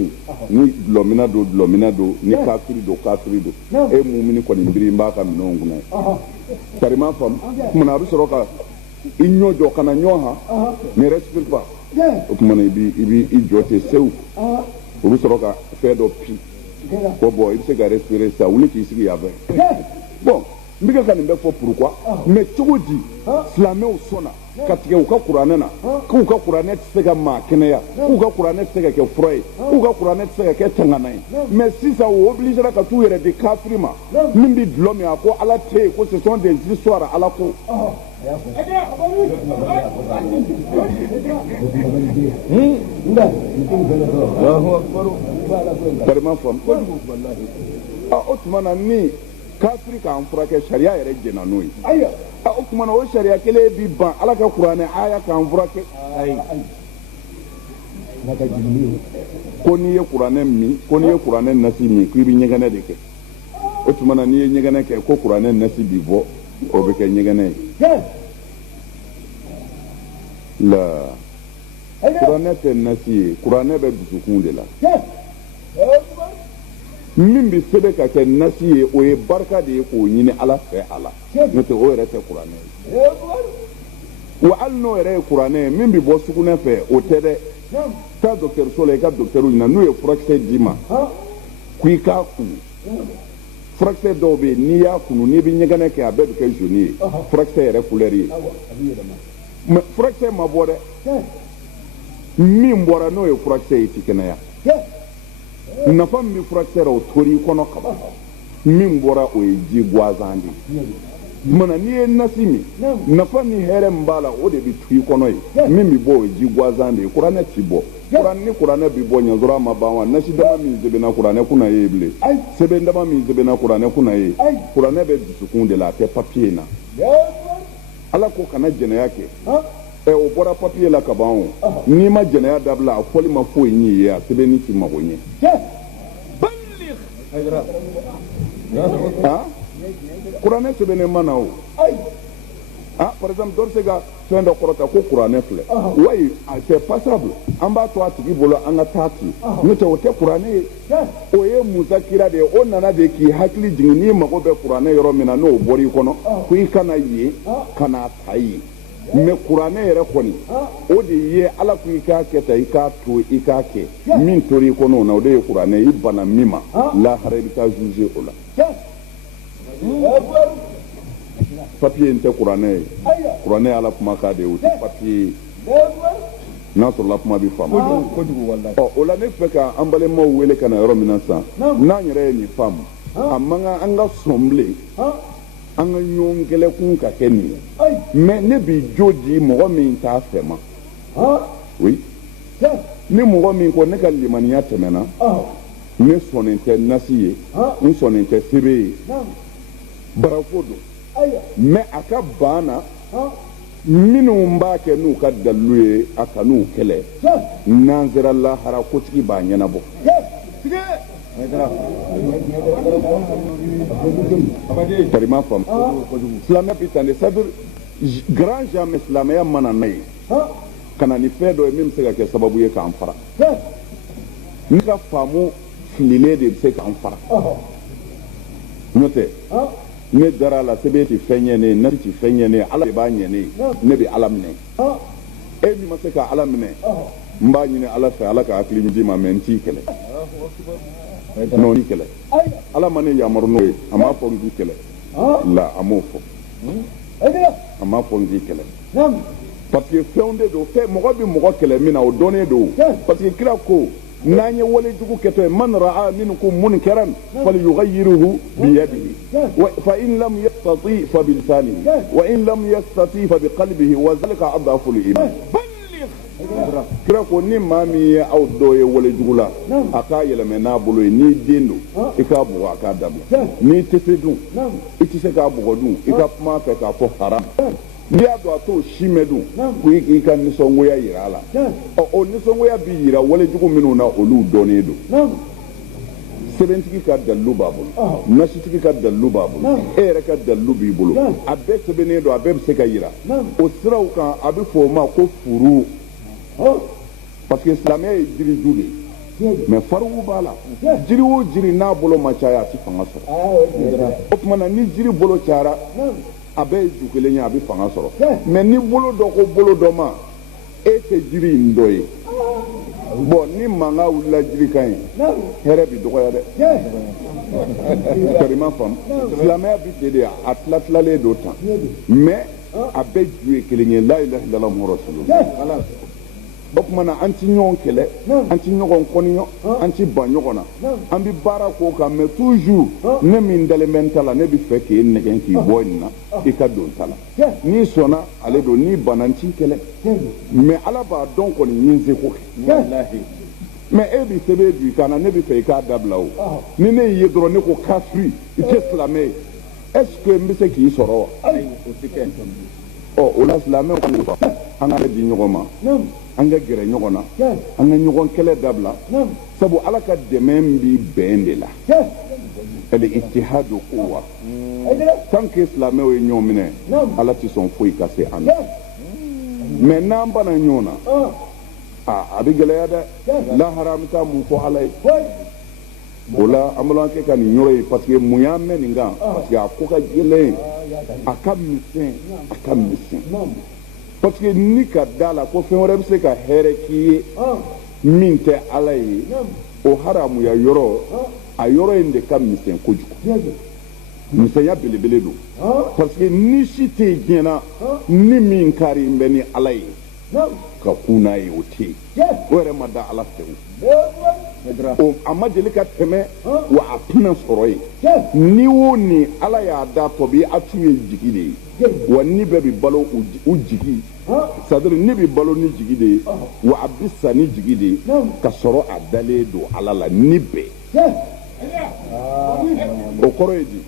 ni dulɔmina don ni kafiri don e mumini kɔni biri n b'a ka minɛnw kunna ye sari m'a faamu tumana a bɛ sɔrɔ ka i ɲɔ jɔ kana ɲɔ han ne respire pas o tumana i jɔ ten sewu o bɛ sɔrɔ ka fɛn dɔ pi ko bon i bɛ se ka respirer sisan wuli k'i sigi yan fɛ bon n bɛ ka nin bɛɛ fɔ pourquoi mais cogo di silamɛw sɔnna ka tigɛ u ka kuranɛ na k'u ka kuranɛ tɛ se ka maa kɛnɛya k'u ka kuranɛ tɛ se ka kɛ fura ye k'u ka kuranɛ tɛ se ka kɛ tangana ye mais sisan o obligera ka t'u yɛrɛ di kafiri ma min bɛ dulɔ min a ko ala tɛ yen ko ce sont des histoires ala ko karima faamu o tuma na ni kafiri k'an furakɛ sariya yɛrɛ jɛna n'o ye o tuma na o sariya kelen bi ban ala ka kuranɛ aya k'an furakɛ ko n'i ye kuranɛ min ko n'i ye kuranɛ nasi min k'i bɛ ɲɛgɛnɛ de kɛ o tuma na n'i ye ɲɛgɛnɛ kɛ ko kuranɛ nasi bi bɔ o bɛ kɛ ɲɛgɛnɛ ye la kuranɛ tɛ nasi ye kuranɛ bɛ dusukun de la min bɛ sɛbɛn ka kɛ nasi ye o ye barika de ye k'o ɲini ala fɛ a la n'o tɛ o yɛrɛ tɛ kuranɛ ye wa hali n'o yɛrɛ ye kuranɛ ye min bɛ bɔ sugunɛ fɛ o tɛ dɛ taa dɔgɔtɔrɔso la i ka dɔgɔtɔrɔ ɲininka n'u ye furakisɛ d'i ma k'i k'a kunu furakisɛ dɔw bɛ yen n'i y'a kunu n'i bɛ ɲɛgɛnɛ kɛ a bɛɛ bɛ kɛ jaune ye furakisɛ yɛrɛ couleur ye mais furakisɛ ma bɔ dɛ min bɔra n'o ye furakisɛ ye i tɛ kɛnɛya nafa min bɛ furakisɛ la o tori i kɔnɔ kaban min bɔra o ye ji gansan de ye mana n'i ye nasi min nafa ni hɛrɛ min b'a la o de bɛ tu i kɔnɔ ye min bɛ bɔ o ye ji gansan de ye kuranɛ ti bɔ ni kuranɛ bɛ bɔ ɲɛzɔrɔ ma ban wa nasi dama min sɛbɛnna kuranɛ kunna ye bilen sɛbɛn dama min sɛbɛnna kuranɛ kunna ye kuranɛ bɛ dusukun de la a tɛ papiye na ala ko kana jɛnɛya kɛ o bɔra papiye la ka ban o n'i ma jɛnɛya dabila a fɔli ma foyi ye a sɛbɛnni ti mago ɲɛ kuranɛ sɛbɛnnen ma na o Ah, par exemple, dɔ bɛ se ka fɛn dɔ kɔrɔta ko kuranɛ filɛ wayi c'est passable an b'a to a tigi bolo an ka taa ten n'o tɛ o tɛ kuranɛ ye o ye Musa kira de ye o nana de k'i hakili jigin n'i mago bɛ kuranɛ yɔrɔ min na n'o bɔr'i kɔnɔ ko i kana yen ka n'a ta yen mais kuranɛ yɛrɛ kɔni o de ye Ala ko i k'a kɛ tan i k'a to i k'a kɛ min tor'i kɔnɔ o na o de ye kuranɛ ye i banna min ma lahara i bɛ taa juger o la. Papier in tɛ kuranɛ ye kuranɛ ye Ala kumakan de ye o tɛ papier ye n'a sɔrɔ la kuma bɛ faamu o la ne fɛ ka an balimaw wele ka na yɔrɔ min na sisan n'an yɛrɛ ye nin faamu a man kan an ka sɔn bilen an ka ɲɔgɔn gɛlɛnkun ka kɛ nin ye mais ne bi jo di mɔgɔ min t'a fɛ ma oui ni mɔgɔ min ko ne ka limaniya tɛmɛna ne sɔnnen tɛ nasi ye n sɔnnen tɛ sebe ye barafo don mais a ka ban na minnu b'a kɛ n'u ka dalilu ye a ka n'u kɛlɛ n'an sera lahara kotigi b'a ɲɛnabɔ. Tarima faamu silamɛ bɛ tan de c'est à dire grand jamais silamɛya mana na ye ka na ni fɛn dɔ ye min bɛ se ka kɛ sababu ye k'an fara ne ka faamu fililen de bɛ se k'an fara n'o tɛ ne dara la sebe ti fɛn ɲɛ ne nari ti fɛn ɲɛ ne Ala de b'a ɲɛ ne bɛ Ala minɛ e min ma se ka Ala minɛ n b'a ɲini Ala fɛ Ala ka hakili min d'i ma mais n t'i kɛlɛ non ni kɛlɛ Ala ma ne yamaru n'o ye a m'a fɔ n k'i kɛlɛ la a m'o fɔ a m'a fɔ n k'i kɛlɛ parce que fɛnw de don fɛn mɔgɔ bɛ mɔgɔ kɛlɛ min na o dɔnnen don parce que kira ko n'an ye wale jugu kɛtɔ ye man ra'a minkum munkaran falyughayyirhu biyadihi fa in lam yastati fa bilisanihi wa in lam yastati fa biqalbihi wa zalika adhafu al-iman. Kira ko ni maa min ye aw dɔ ye wale jugu la a k'a yɛlɛmɛ n'a bolo ye n'i den don i k'a bugɔ a k'a dabila n'i tɛ se dun i tɛ se k'a bugɔ dun i ka kuma fɛ k'a fɔ haram n'i y'a dɔn a t'o si mɛn dun ko i k'i ka nisɔngoya yira a la o nisɔngoya bɛ yira wale jugu minnu na olu dɔnnen don sɛbɛntigi ka dalilu b'a bolo nasitigi ka dalilu b'a bolo e yɛrɛ ka dalilu b'i bolo a bɛɛ sɛbɛnnen don a bɛɛ bɛ se ka yira o siraw kan a bɛ fɔ o ma ko furu parce que silamɛya ye jiriju de ye mais farigu b'a la jiri o jiri n'a bolo ma caya a tɛ fanga sɔrɔ o tuma na ni jiri bolo cayara a bɛɛ ye ju kelen ye a bɛ fanga sɔrɔ mais ni bolo dɔ ko bolo dɔ ma e tɛ jiri in dɔ ye bon ni mankan wulila jiri kan ye hɛrɛ bɛ dɔgɔya dɛ karima faamu silamɛya bɛ ten de a tilatilalen don tan mais a bɛɛ ju ye kelen ye la ilaha illallah muhamadu rasulullah o tuma na an ti ɲɔgɔn kɛlɛ an ti ɲɔgɔn kɔniyɔ an ti ban ɲɔgɔn na an bɛ baara k'o kan mais toujours ne min dalen bɛ n ta la ne bɛ fɛ k'e nɛgɛn k'i bɔ nin na i ka don ta la n'i sɔnna ale don n'i banna n t'i kɛlɛ mais Ala b'a dɔn kɔni n ye n seko kɛ mais e bɛ sɛbɛn du i kan na ne bɛ fɛ i k'a dabila o ni ne y'i ye dɔrɔn ne ko kafiri i tɛ silamɛ ye est ce que n bɛ se k'i sɔrɔ wa o tɛ kɛ o la silamɛw k'o fɔ an ka di ɲɔgɔn ma an ka gɛrɛ ɲɔgɔn na an ka ɲɔgɔn kɛlɛ dabila sabu Ala ka dɛmɛ bɛ bɛn de la al-ittihadu quwwa tant que silamɛw ye ɲɔgɔn minɛ Ala tɛ sɔn foyi ka se an ma mais n'an banna ɲɔgɔn na a bɛ gɛlɛya dɛ lahara an bɛ taa mun fɔ Ala ye o la an bɛ kɛ ka nin yɔrɔ ye parce que mun y'an mɛn nin kan parce que a ko ka gɛlɛn a ka misɛn parce que ni ka da la ko fɛn wɛrɛ bɛ se ka hɛrɛ k'i ye min tɛ Ala ye o haramuya yɔrɔ a yɔrɔ in de ka misɛn kojugu misɛnya belebele don parce que ni si tɛ diɲɛ na ni min kari bɛ ni Ala ye ka kun n'a ye o tɛ yen o yɛrɛ ma da Ala fɛ o a ma deli ka tɛmɛ wa a tɛna sɔrɔ yen ni o ni Ala y'a da tɔbi a t'u ye jigi de ye wa ni bɛɛ bɛ balo u jigi c'est à dire ni bɛ balo ni jigi de ye wa a bɛ sa ni jigi de ye ka sɔrɔ a dalen don Ala la ni bɛɛ o kɔrɔ ye di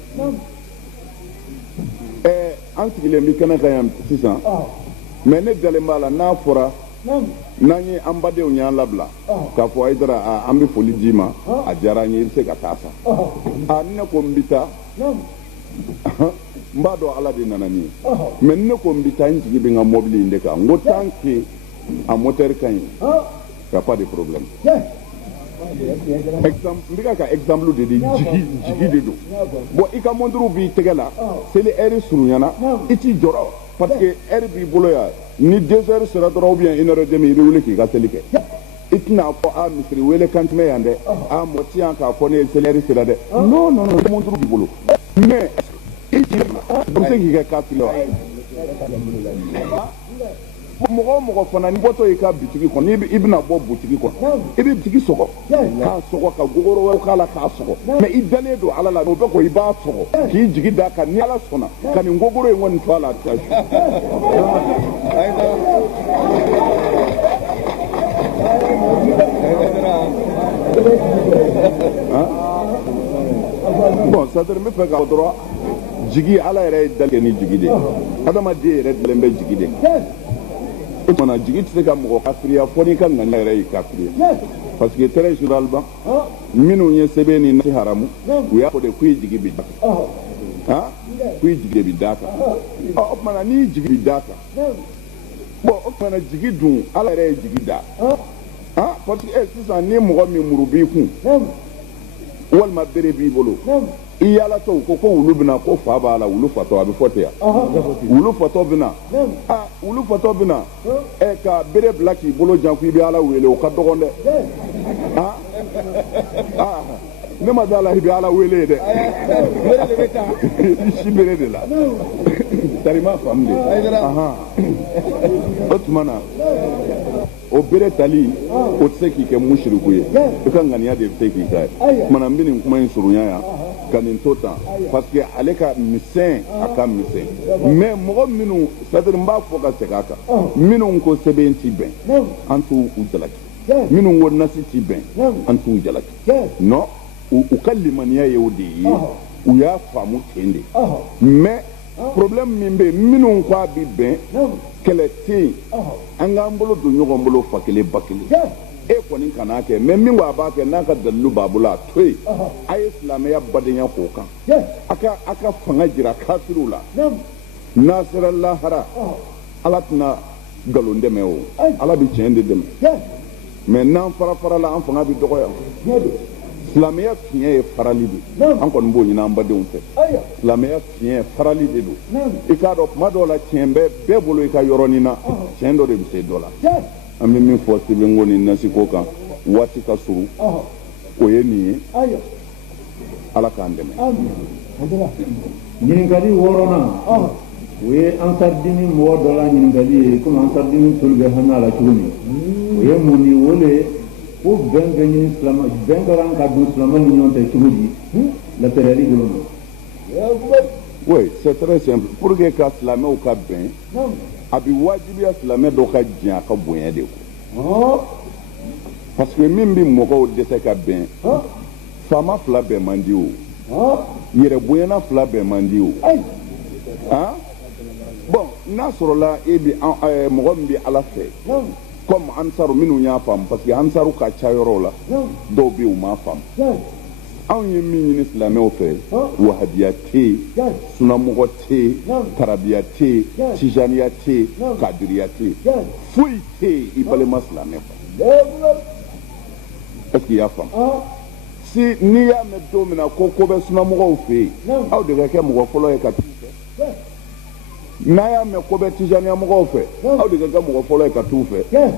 an sigilen bɛ kɛnɛ kan yan sisan mais ne dalen b'a la n'a fɔra n'an ye an badenw y'an labila k'a fɔ Hayidara an bɛ foli d'i ma a diyara an ye i bɛ se ka taa sa ni ne ko n bɛ taa n b'a dɔn ala de nana ni ye mais ne ko n bɛ taa n jigi bɛ n ka mobili in de kan n ko tant que a moteur ka ɲi y a pas de problème exemple n bɛ ka exemple de di jigi de don bon i ka montre b'i tɛgɛ la seli heure surunyana i t'i jɔrɔ parce que heure b'i bolo yan ni 2 heures sera dɔrɔn ou bien 1 heure et demie i bɛ wuli k'i ka seli kɛ i tɛna fɔ a misiri wele kan tɛmɛ yan dɛ a mɔgɔ ti yan k'a fɔ ne ye seli heure sera dɛ non non non montre b'i bolo mais i jigi ma o bɛ se k'i kɛ kafiri wa mɔgɔ o mɔgɔ fana ni bɔtɔ i ka bitigi kɔnɔ i bɛna bɔ butigi kɔnɔ i bɛ bitigi sɔgɔ k'a sɔgɔ ka gogoro wɛrɛ k'a la k'a sɔgɔ mais i dalen don ala la o bɛ ko i b'a sɔgɔ k'i jigi da kan ni ala sɔnna ka nin gogoro in kɔni to a la a tɛ bon c'est-à-dire n bɛ fɛ k'a dɔrɔn jigi ala yɛrɛ ye dalen ni jigi de adamaden yɛrɛ dalen bɛ jigi de o tuma jigi tɛ se ka mɔgɔ kafiriya fɔ n'i ka ŋaniya yɛrɛ y'i kafiriya parce que très généralement minnu ye sɛbɛn ni nasi haramu u y'a fɔ de k'i jigi bɛ da k'i jigi de bɛ da kan o tuma n'i jigi bɛ da kan bon o tuma jigi dun ala yɛrɛ ye jigi da parce que sisan ni mɔgɔ min muru b'i kun walima bere b'i bolo i yalatɔ ko wulu bɛna ko fa b'a la wulu fatɔ a bɛ fɔ ten yan wulu fatɔ bɛna wulu fatɔ bɛna ka bere bila k'i bolo jan k'i bɛ ala wele o ka dɔgɔn dɛ ne ma d'a la i bɛ ala wele ye dɛ i si bere de la tari ma faamu de o tuma na o bere tali o tɛ se k'i kɛ musiriku ye i ka ŋaniya de bɛ se k'i kɛ kumana n bɛ nin kuma in surunya yan ka nin to tan parce que ale ka misɛn a ka misɛn mais mɔgɔ minnu c'est-à-dire n b'a fɔ ka segin a kan minnu ko sɛbɛn ti bɛn an t'u jalaki minnu ko nasi ti bɛn an t'u jalaki non u ka limaniya ye o de ye u y'a faamu ten de mais problème min bɛ yen minnu ko a bɛ bɛn kɛlɛ tɛ yen an k'an bolo don ɲɔgɔn bolo fa kelen ba kelen e kɔni kan'a kɛ mais min ko a b'a kɛ n'a ka dalilu b'a bolo a to yen a ye silamɛya badenya k'o kan a ka fanga jira kafiriw la n'a sera lahara ala tɛna nkalon dɛmɛ o ala bɛ tiɲɛ de dɛmɛ mais n'an fara la an fanga bɛ dɔgɔya silamɛya fiɲɛ ye farali de an kɔni b'o ɲini an badenw fɛ silamɛya fiɲɛ farali de don i k'a dɔn tuma dɔw la tiɲɛ bɛ bɛɛ bolo i ka yɔrɔnin na tiɲɛ dɔ de bɛ se dɔ la an bɛ min fɔ sɛbɛnko ni nasiko kan waati ka surun o ye nin ye ala k'an dɛmɛ ɲininkali 6nan o ye ansardini mɔgɔ dɔ la ɲininkali ye komi ansardini tolu bɛ hami a la cogo min o ye mun ni o le ko bɛn bɛ ɲini silama bɛn ka kan ka don silama ni ɲɔgɔn cɛ cogo di latariyali bolo ma oui c'est très simple pour que ka silamɛw ka bɛn a bɛ wajibiya silamɛ dɔ ka diɲɛ a ka bonya de ko parce que min bɛ mɔgɔw dɛsɛ ka bɛn faama fila bɛn man di o yɛrɛ bonyana fila bɛn man di o bon n'a sɔrɔla e bɛ mɔgɔ min bɛ ala fɛ comme ansaru minnu y'a faamu parce que ansaru ka ca yɔrɔ la dɔw bɛ yen u m'a faamu anw ye min ɲini silamɛw fɛ wahabiya tɛ yen sunamɔgɔ tɛ yen tarabiya tɛ yen tijaniya tɛ yen kadiriya tɛ yen foyi tɛ yen i balima silamɛ fɛ est ce que i y'a faamu si n'i y'a mɛn don min na ko bɛ sunamɔgɔw fɛ yen aw de ka kɛ mɔgɔ fɔlɔ ye ka t'u fɛ n'a y'a mɛn ko bɛ tijaniya mɔgɔw fɛ aw de ka kɛ mɔgɔ fɔlɔ ye ka t'u fɛ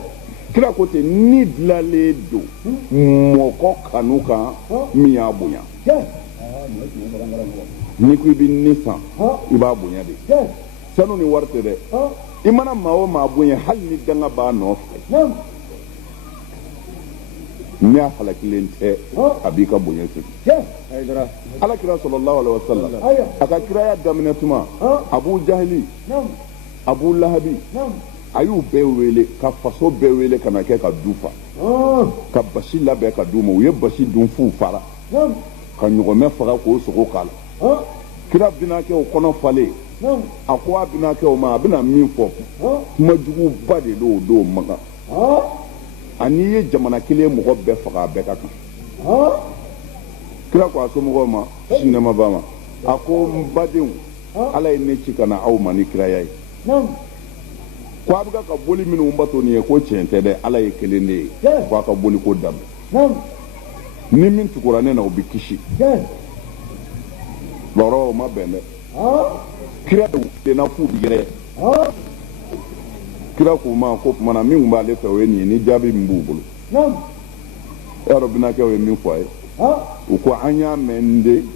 kira ko ten ni dilanlen don mɔgɔ kanu kan min y'a bonya n'i ko i bɛ nin san i b'a bonya de sanu ni wari tɛ dɛ i mana maa o maa bonya hali ni danga b'a nɔfɛ n'i y'a halakilen tɛ a b'i ka bonya segin alakira sallallahu alaihi wasallam a ka kiraya daminɛ tuma abu jahili abu lahabi a y'u bɛɛ wele ka faso bɛɛ wele ka na kɛ ka du fa ka basi labɛn ka d'u ma u ye basi dun f'u fara ka ɲɔgɔmɛ faga k'o sogo k'a la kira binakɛw kɔnɔ falen a ko a binakɛw ma a bɛna min fɔ kumajuguba de don o don makan ani ye jamana kelen mɔgɔ bɛɛ faga a bɛɛ ka kan kira ko a somɔgɔw ma sinɛma ba ma a ko n badenw ala ye ne ci kana aw ma ni kiraya ye ko a bɛ ka boli minnu bato nin ye ko tiɲɛ tɛ dɛ ala ye kelen de ye ko a ka boli ko daminɛ ni min tugura ne na o bɛ kisi lɔrɔ o ma bɛn dɛ kira de na fu bi yɛrɛ kira k'u ma ko tuma na min tun b'ale fɛ o ye nin ye ni jaabi min b'u bolo e y'a dɔn binakɛw ye min fɔ a ye u ko an y'a mɛn n den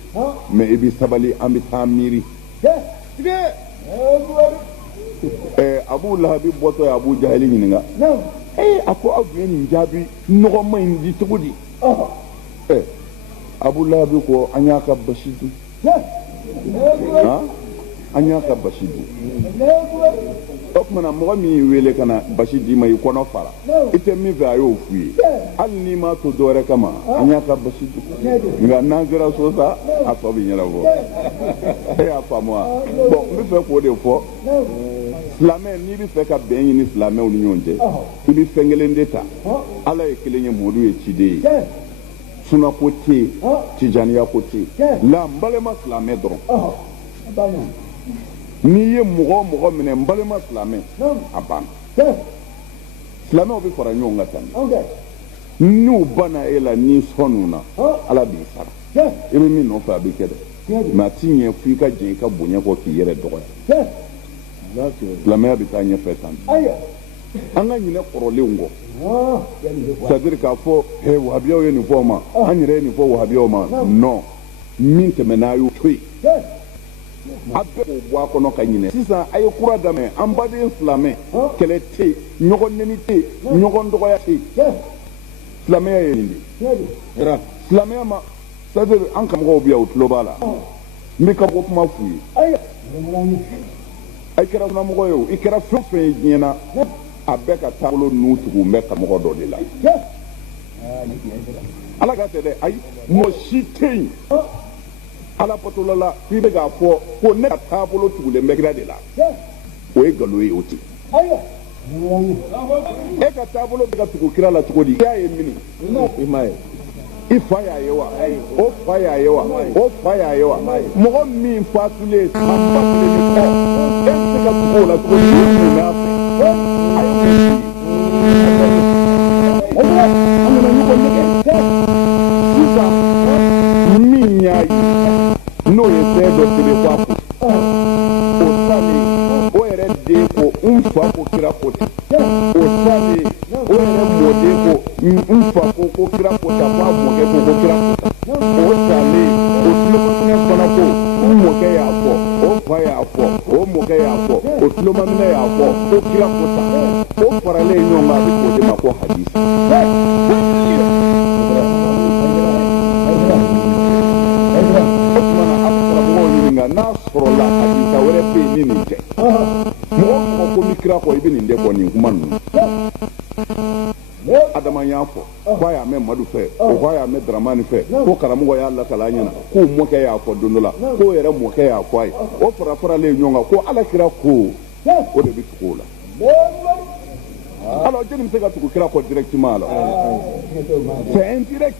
mɛ i bɛ sabali an bɛ taa miiri Abu Lahabi bɔtɔ ye Abu Jahili ɲininka a ko aw tun ye nin jaabi nɔgɔma in di cogo di Abu Lahabi ko an y'a ka basi dun an y'a ka basi dun o tuma na mɔgɔ min y'i wele ka na basi d'i ma i kɔnɔ fara i tɛ min fɛ a y'o f'u ye hali n'i m'a to dɔwɛrɛ kama an y'a ka basi dun nka n'an sera so sa a tɔ bɛ ɲɛnabɔ e y'a faamu wa bon n bɛ fɛ k'o de fɔ silamɛ n'i bɛ fɛ ka bɛn ɲini silamɛw ni ɲɔgɔn cɛ i bɛ fɛn kelen de ta ala ye kelen ye Muhamadu ye ciden ye sunna ko tɛ yen tijaniya ko tɛ yen la n balima silamɛ dɔrɔn n'i ye mɔgɔ o mɔgɔ minɛ n balima silamɛ a banna silamɛw bɛ fara ɲɔgɔn kan tan n'u banna e la n'i sɔnn'u na ala b'i sara i bɛ min nɔfɛ a bɛ kɛ dɛ mɛ a ti ɲɛ f'i ka jɛn i ka bonya kɔ k'i yɛrɛ dɔgɔya silamɛya bɛ taa ɲɛfɛ tan an ka ɲinɛ kɔrɔlenw kɔ c'est à dire k'a fɔ wahabiyaw ye nin fɔ o ma an yɛrɛ ye nin fɔ wahabiyaw ma non min tɛmɛna a y'o to yen a bɛɛ k'o bɔ a kɔnɔ ka ɲinɛ sisan a ye kura daminɛ an baden silamɛ kɛlɛ tɛ yen ɲɔgɔn nɛni tɛ yen ɲɔgɔn dɔgɔya tɛ yen silamɛya ye nin de silamɛya ma c'est à dire an karamɔgɔw bɛ yan o tulo b'a la n bɛ ka bɔ kuma f'u ye i kɛra sunnamɔgɔ ye o i kɛra fɛn o fɛn ye diɲɛ na a bɛɛ ka taabolo ninnu tugu n bɛ karamɔgɔ dɔ de la ala ka tɛ dɛ ayi mɔgɔ si tɛ yen ala patola la k'i bɛ k'a fɔ ko ne ka taabolo tugulen bɛ kira de la o ye nkalon ye o tɛ e ka taabolo bɛ ka tugu kira la cogo di i y'a ye mini i m'a ye i fa y'a ye wa o fa y'a ye wa o fa y'a ye wa mɔgɔ min fatulen san ba kelen ni kɔ e bɛ se ka tugu o la cogo di i ye mun y'a fɛ a ye mun ye an nana ɲɔgɔn nɛgɛ sisan min y'a ye n'o ye fɛn dɔ sɛbɛn f'a kun o salen o yɛrɛ den ko n fa ko kira ko ten o salen o yɛrɛ mɔden ko n fa ko kira ko ten f'a mɔkɛ ko kira ko ten o salen o tulomaminɛ fana ko n mɔkɛ y'a fɔ o fa y'a fɔ o mɔkɛ y'a fɔ o tulomaminɛ y'a fɔ ko kira ko ten o faralen ɲɔgɔn kan a bɛ k'o de ma ko hadisi. N'a sɔrɔla hadisa wɛrɛ bɛ yen ni nin tɛ mɔgɔ o mɔgɔ ko ni kira kɔ i bɛ nin de fɔ nin kuma ninnu Adama y'a fɔ k'a y'a mɛn Madu fɛ o k'a y'a mɛn Daramani fɛ ko karamɔgɔ y'a lakale a ɲɛna k'o mɔkɛ y'a fɔ don dɔ la k'o yɛrɛ mɔkɛ y'a fɔ a ye o fara faralen ɲɔgɔn kan ko Alakira ko o de bɛ tugu o la alors jɔnni bɛ se ka tugu kira kɔ directement la c'est indirect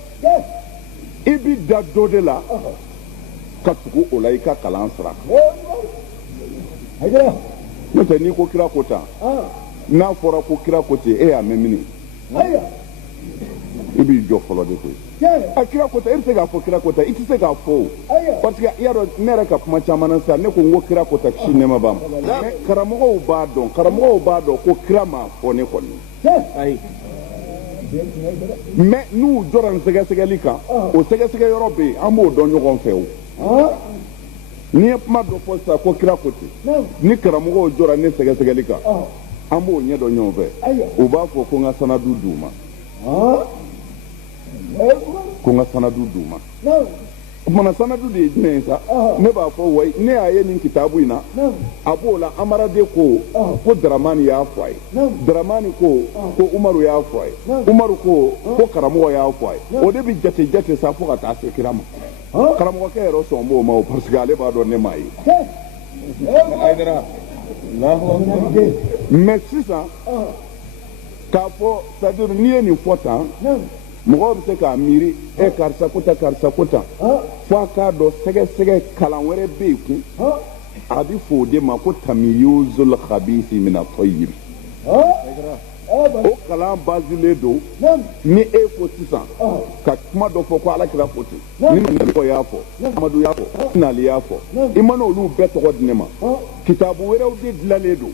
i bɛ da dɔ de la ka tugu o la i ka kalan sira n'o tɛ n'i ko kira ko tan n'a fɔra ko kira ko ten e y'a mɛn mini i b'i jɔ fɔlɔ de koyi a kira ko tan e bɛ se k'a fɔ kira ko tan i tɛ se k'a fɔ o parce que i y'a dɔn ne yɛrɛ ka kuma caman na sisan ne ko n ko kira ko tan kisi nɛɛma b'a ma mais karamɔgɔw b'a dɔn ko kira m'a fɔ ne kɔni mais n'u jɔra nin sɛgɛsɛgɛli kan o sɛgɛsɛgɛ yɔrɔ bɛ yen an b'o dɔn ɲɔgɔn fɛ o n'i ye kuma dɔ fɔ sisan ko kira ko ten ni karamɔgɔw jɔra ne sɛgɛsɛgɛli kan an b'o ɲɛ dɔn ɲɔgɔn fɛ u b'a fɔ ko n ka sanadu d'u ma ko n ka sanadu d'u ma o tumana sanadu de ye jumɛn ye sa ne b'a fɔ wa ne y'a ye nin kitabu in na a b'o la Amaraden ko Daramani y'a fɔ a ye Daramani ko Umaru y'a fɔ a ye Umaru ko karamɔgɔ y'a fɔ a ye o de bɛ jate sa fo ka taa se kira ma karamɔgɔkɛ yɛrɛ sɔn b'o ma o parce que ale b'a dɔn ne m'a ye mais sisan k'a fɔ c'est-à-dire n'i ye nin fɔ tan mɔgɔw bɛ se k'a miiri karisa ko tan fo a k'a dɔn sɛgɛsɛgɛ kalan wɛrɛ bɛ yen kun a bɛ fɔ o de ma ko tamiyuzul khabisi min at-tayyib. O kalan basilen don ni e ko sisan ka kuma dɔ fɔ ko alakira ko ten ni nabi y'a fɔ amadu y'a fɔ nali y'a fɔ i mana olu bɛɛ tɔgɔ di ne ma kitabu wɛrɛw de dilanlen don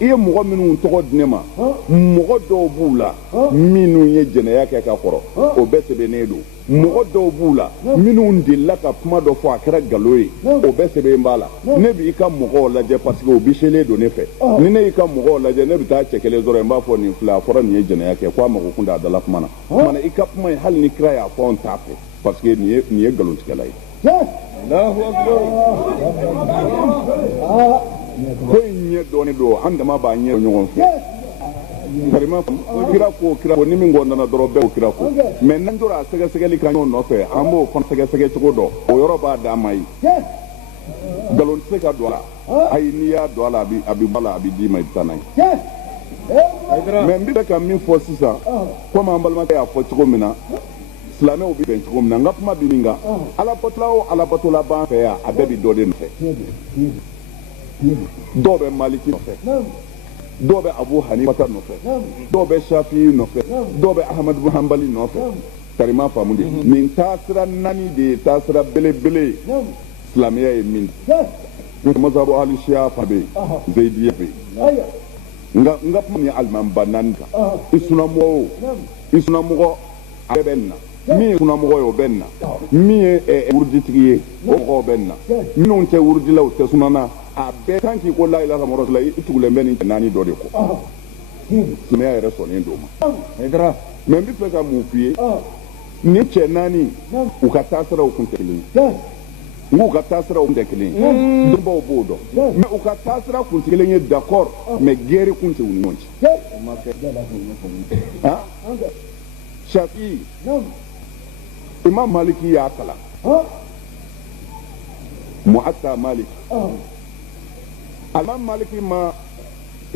i ye mɔgɔ minnu tɔgɔ di ne ma mɔgɔ dɔw b'u la minnu ye jɛnɛya kɛ ka kɔrɔ o bɛɛ sɛbɛnnen don mɔgɔ dɔw b'u la minnu delila ka kuma dɔ fɔ a kɛra nkalon ye o bɛɛ sɛbɛn b'a la ne b'i ka mɔgɔw lajɛ parce que o bisilen don ne fɛ ni ne y'i ka mɔgɔw lajɛ ne bɛ taa cɛ kelen sɔrɔ n b'a fɔ nin filɛ a fɔra nin ye jɛnɛya kɛ ko a mago kun t'a dala kuma na kumana i ka kuma ye hali ni kira y'a fɔ n t'a fɛ parce que nin ye nkalontigɛla ye ko in ɲɛ dɔɔnin don an dama b'a ɲɛ ɲɔgɔn fɛ karima kira ko ni min nana dɔrɔn bɛɛ ko kira ko mais n'an tora a sɛgɛsɛgɛli ka ɲɔgɔn nɔfɛ an b'o fana sɛgɛsɛgɛ cogo dɔn o yɔrɔ b'a d'an ma ye nkalon tɛ se ka don a la ayi n'i y'a don a la a bɛ bɔ a la a bɛ d'i ma i bɛ taa n'a ye mais n bɛ ka min fɔ sisan komi an balimakɛ y'a fɔ cogo min na silamɛw bɛ bɛn cogo min na n ka kuma bɛ min kan alabatula o alabatola b'an fɛ yan a bɛɛ bɛ dɔ de nɔfɛ dɔw bɛ maliki nɔfɛ dɔw bɛ abu hanifata nɔfɛ dɔw bɛ shafi'i nɔfɛ dɔw bɛ ahmadu bin hanbali nɔfɛ karima faamu de nin taasira naani de ye taasira belebele ye silamɛya ye min mazhabu ali shi'a fa bɛ yen zayidiya bɛ yen n ka kuma ni alimamiba naani kan i sunnamɔgɔ a bɛɛ bɛ nin na min ye sunnamɔgɔ ye o bɛ nin na min ye wuruditigi ye o mɔgɔw bɛ nin na minnu tɛ wurudilaw tɛ sunana a bɛɛ kan k'i ko la ilaha illallah i tugulen bɛ nin cɛ naani dɔ de kɔ silamɛya yɛrɛ sɔnnen don ma mais n bɛ fɛ ka mun f'i ye nin cɛ naani u ka taasiraw kun tɛ kelen ye n'u ka taasiraw kun tɛ kelen ye dɔnbaw b'o dɔn mais u ka taasira kun tɛ kelen ye d'accord mais guerre kun tɛ u ni ɲɔgɔn cɛ Shafi'i imam maliki y'a kalan mu'atta malik imam maliki ma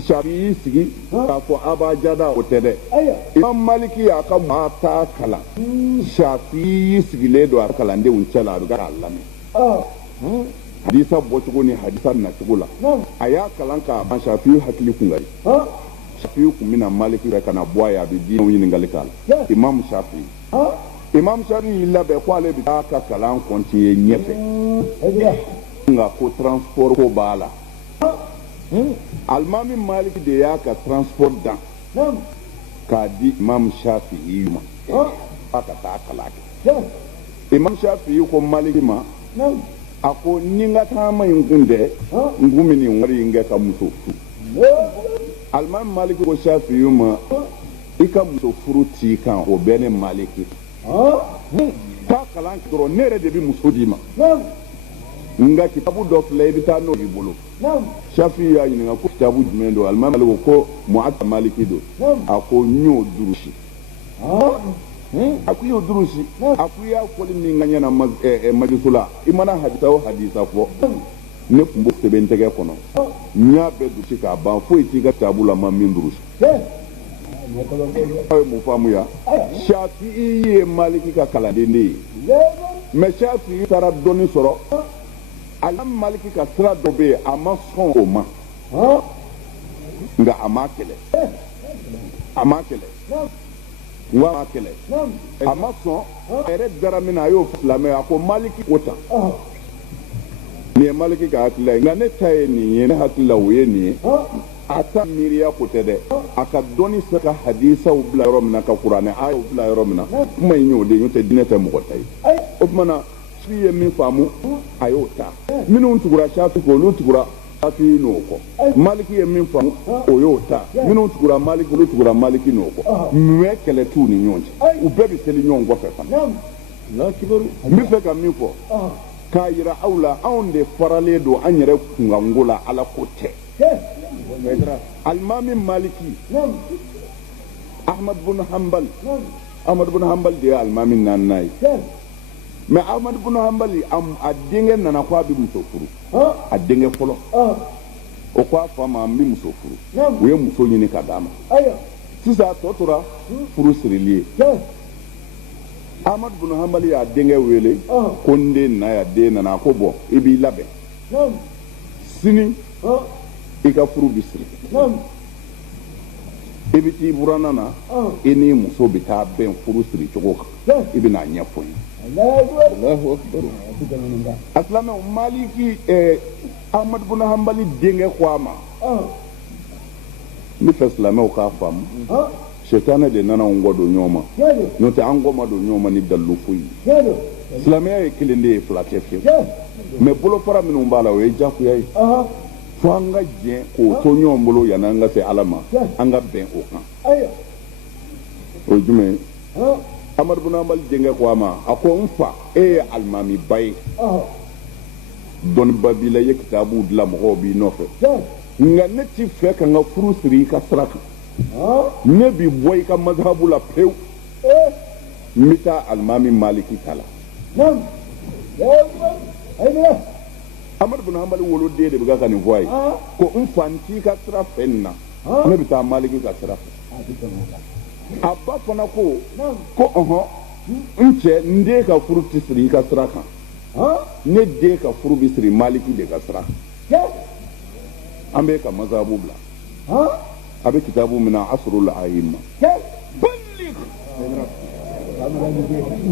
Shafi'i sigi k'a fɔ abajada o tɛ dɛ imam maliki y'a ka mu'atta kalan Shafi'i sigilen don a kalandenw cɛla a bɛ k'a lamɛn hadisa bɔcogo ni hadisa nacogo la a y'a kalan k'a ban Shafi'i hakili kun ka di Shafi'i kun bɛna maliki yɛrɛ ka na bɔ a ye a bɛ diinɛw ɲininkali k'a la imam Shafi'i y'i labɛn ko ale bɛ taa ka kalan continuer ɲɛfɛ nka ko transport ko b'a la alimami maliki de y'a ka transport dan k'a di imam Shafi'i ma a ka taa kalan kɛ imam Shafi'i ko maliki ma a ko ni n ka taama in kun tɛ n kun bɛ nin wari in kɛ ka muso furu alimami maliki ko Shafi'i ma i ka muso furu t'i kan o bɛɛ ne maliki taa kalan kɛ dɔrɔn ne yɛrɛ de bɛ muso d'i ma nka kitabu dɔ filɛ i bɛ taa n'o y'i bolo Shafi'i y'a ɲininka ko kitabu jumɛn don alimami maliki ko mu'atta maliki don a ko n y'o durusi a ko i y'o durusi a ko i y'a fɔli min ka ɲɛna majliso la i mana hadisa o hadisa fɔ ne tun b'o sɛbɛn n tɛgɛ kɔnɔ n y'a bɛɛ durusi k'a ban foyi t'i ka kitabu la ma min durusi aw ye mun faamu yan Shafi'i ye maliki ka kalanden de ye mais Shafi'i taara dɔnni sɔrɔ alimami maliki ka sira dɔ bɛ yen a ma sɔn o ma nka a ma kɛlɛ a ma sɔn a yɛrɛ dara min na a y'o fɔ silamɛ a ko maliki ko tan nin ye maliki ka hakilila ye nka ne ta ye nin ye ne hakili la o ye nin ye a ta miiriya ko tɛ dɛ a ka dɔnni se ka hadisaw bila yɔrɔ min na ka kuranɛ ayaw bila yɔrɔ min na kuma in y'o de ye n'o tɛ diinɛ tɛ mɔgɔ ta ye o tuma na Shafi'i ye min faamu a y'o ta minnu tugura Shafi'i kɔ olu tugura Shafi'i n'o kɔ maliki ye min faamu o y'o ta minnu tugura maliki olu tugura maliki n'o kɔ mais kɛlɛ t'u ni ɲɔgɔn cɛ u bɛɛ bɛ seli ɲɔgɔn kɔfɛ fana n bɛ fɛ ka min fɔ k'a yira aw la anw de faralen don an yɛrɛ kunkanko la ala ko tɛ alimami maliki ahmad bin hanbal de ye alimami naaninan ye mais ahmad bin hanbali a denkɛ nana ko a bɛ muso furu a denkɛ fɔlɔ o ko a fa ma an bɛ muso furu u ye muso ɲini ka d'a ma sisan a tɔ tora furu sirili ye ahmad bin hanbali y'a denkɛ wele ko n den na yan den nana a ko bɔn i b'i labɛn sini i ka furu bi siri i bɛ t'i buranna na i n'i muso bɛ taa bɛn furu siri cogo kan i bɛ n'a ɲɛfɔ n ye. a silamɛw Maliki Ahmadu bun Hanbali denkɛ ko a ma n bɛ fɛ silamɛw k'a faamu sɛtanɛ de nana an kɔ don ɲɔgɔn ma n'o tɛ an kɔ ma don ɲɔgɔn ma ni dalilu foyi ye. silamɛya ye kelen de ye fila tɛ fiyewu mɛ bolofara minnu b'a la o ye jagoya ye fo an ka jɛn k'o to ɲɔgɔn bolo yanni an ka se Ala ma an ka bɛn o kan o ye jumɛn ye. Ahmadu bun Hanbali denkɛ ko a ma a ko n fa e ye alimamiba ye dɔnniba b'i la i ye kitaabu dilan mɔgɔw b'i nɔfɛ nka ne t'i fɛ ka n ka furu siri i ka sira kan ne bi bɔ i ka mazhabu la pewu n bɛ taa alimami Maliki ta la. Ahmadu bun Hanbali woloden de bɛ ka nin fɔ a ye ko n fa n t'i ka sira fɛ nin na ne bɛ taa Maliki ka sira fɛ. a ba fana ko n cɛ n den ka furu tɛ siri i ka sira kan ne den ka furu bɛ siri Maliki de ka sira kan. an bɛ ka mazhabu bila a bɛ kitaabu min na Asrul A'imma balligh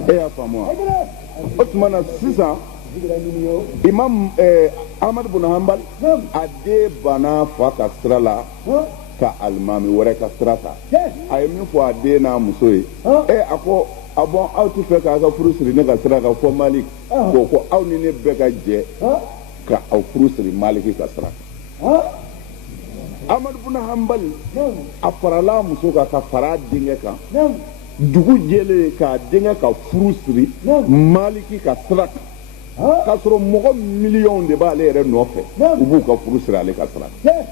e y'a faamu wa o tuma na sisan Imam Ahmadu bun Hanbali a den banna fa ka sira la ka alimami wɛrɛ ka sira ta a ye min fɔ a den n'a muso ye a ko a bɔn aw tɛ fɛ k'a ka furu siri ne ka sira kan fɔ Maliki ko aw ni ne bɛɛ ka jɛ ka aw furu siri Maliki ka sira kan. Ahmadu bun Hanbali a farala muso kan ka fara denkɛ kan dugu jɛlen k'a denkɛ ka furu siri Maliki ka sira kan k'a sɔrɔ mɔgɔ miliyɔn de b'ale yɛrɛ nɔfɛ u b'u ka furu siri ale ka sira kan.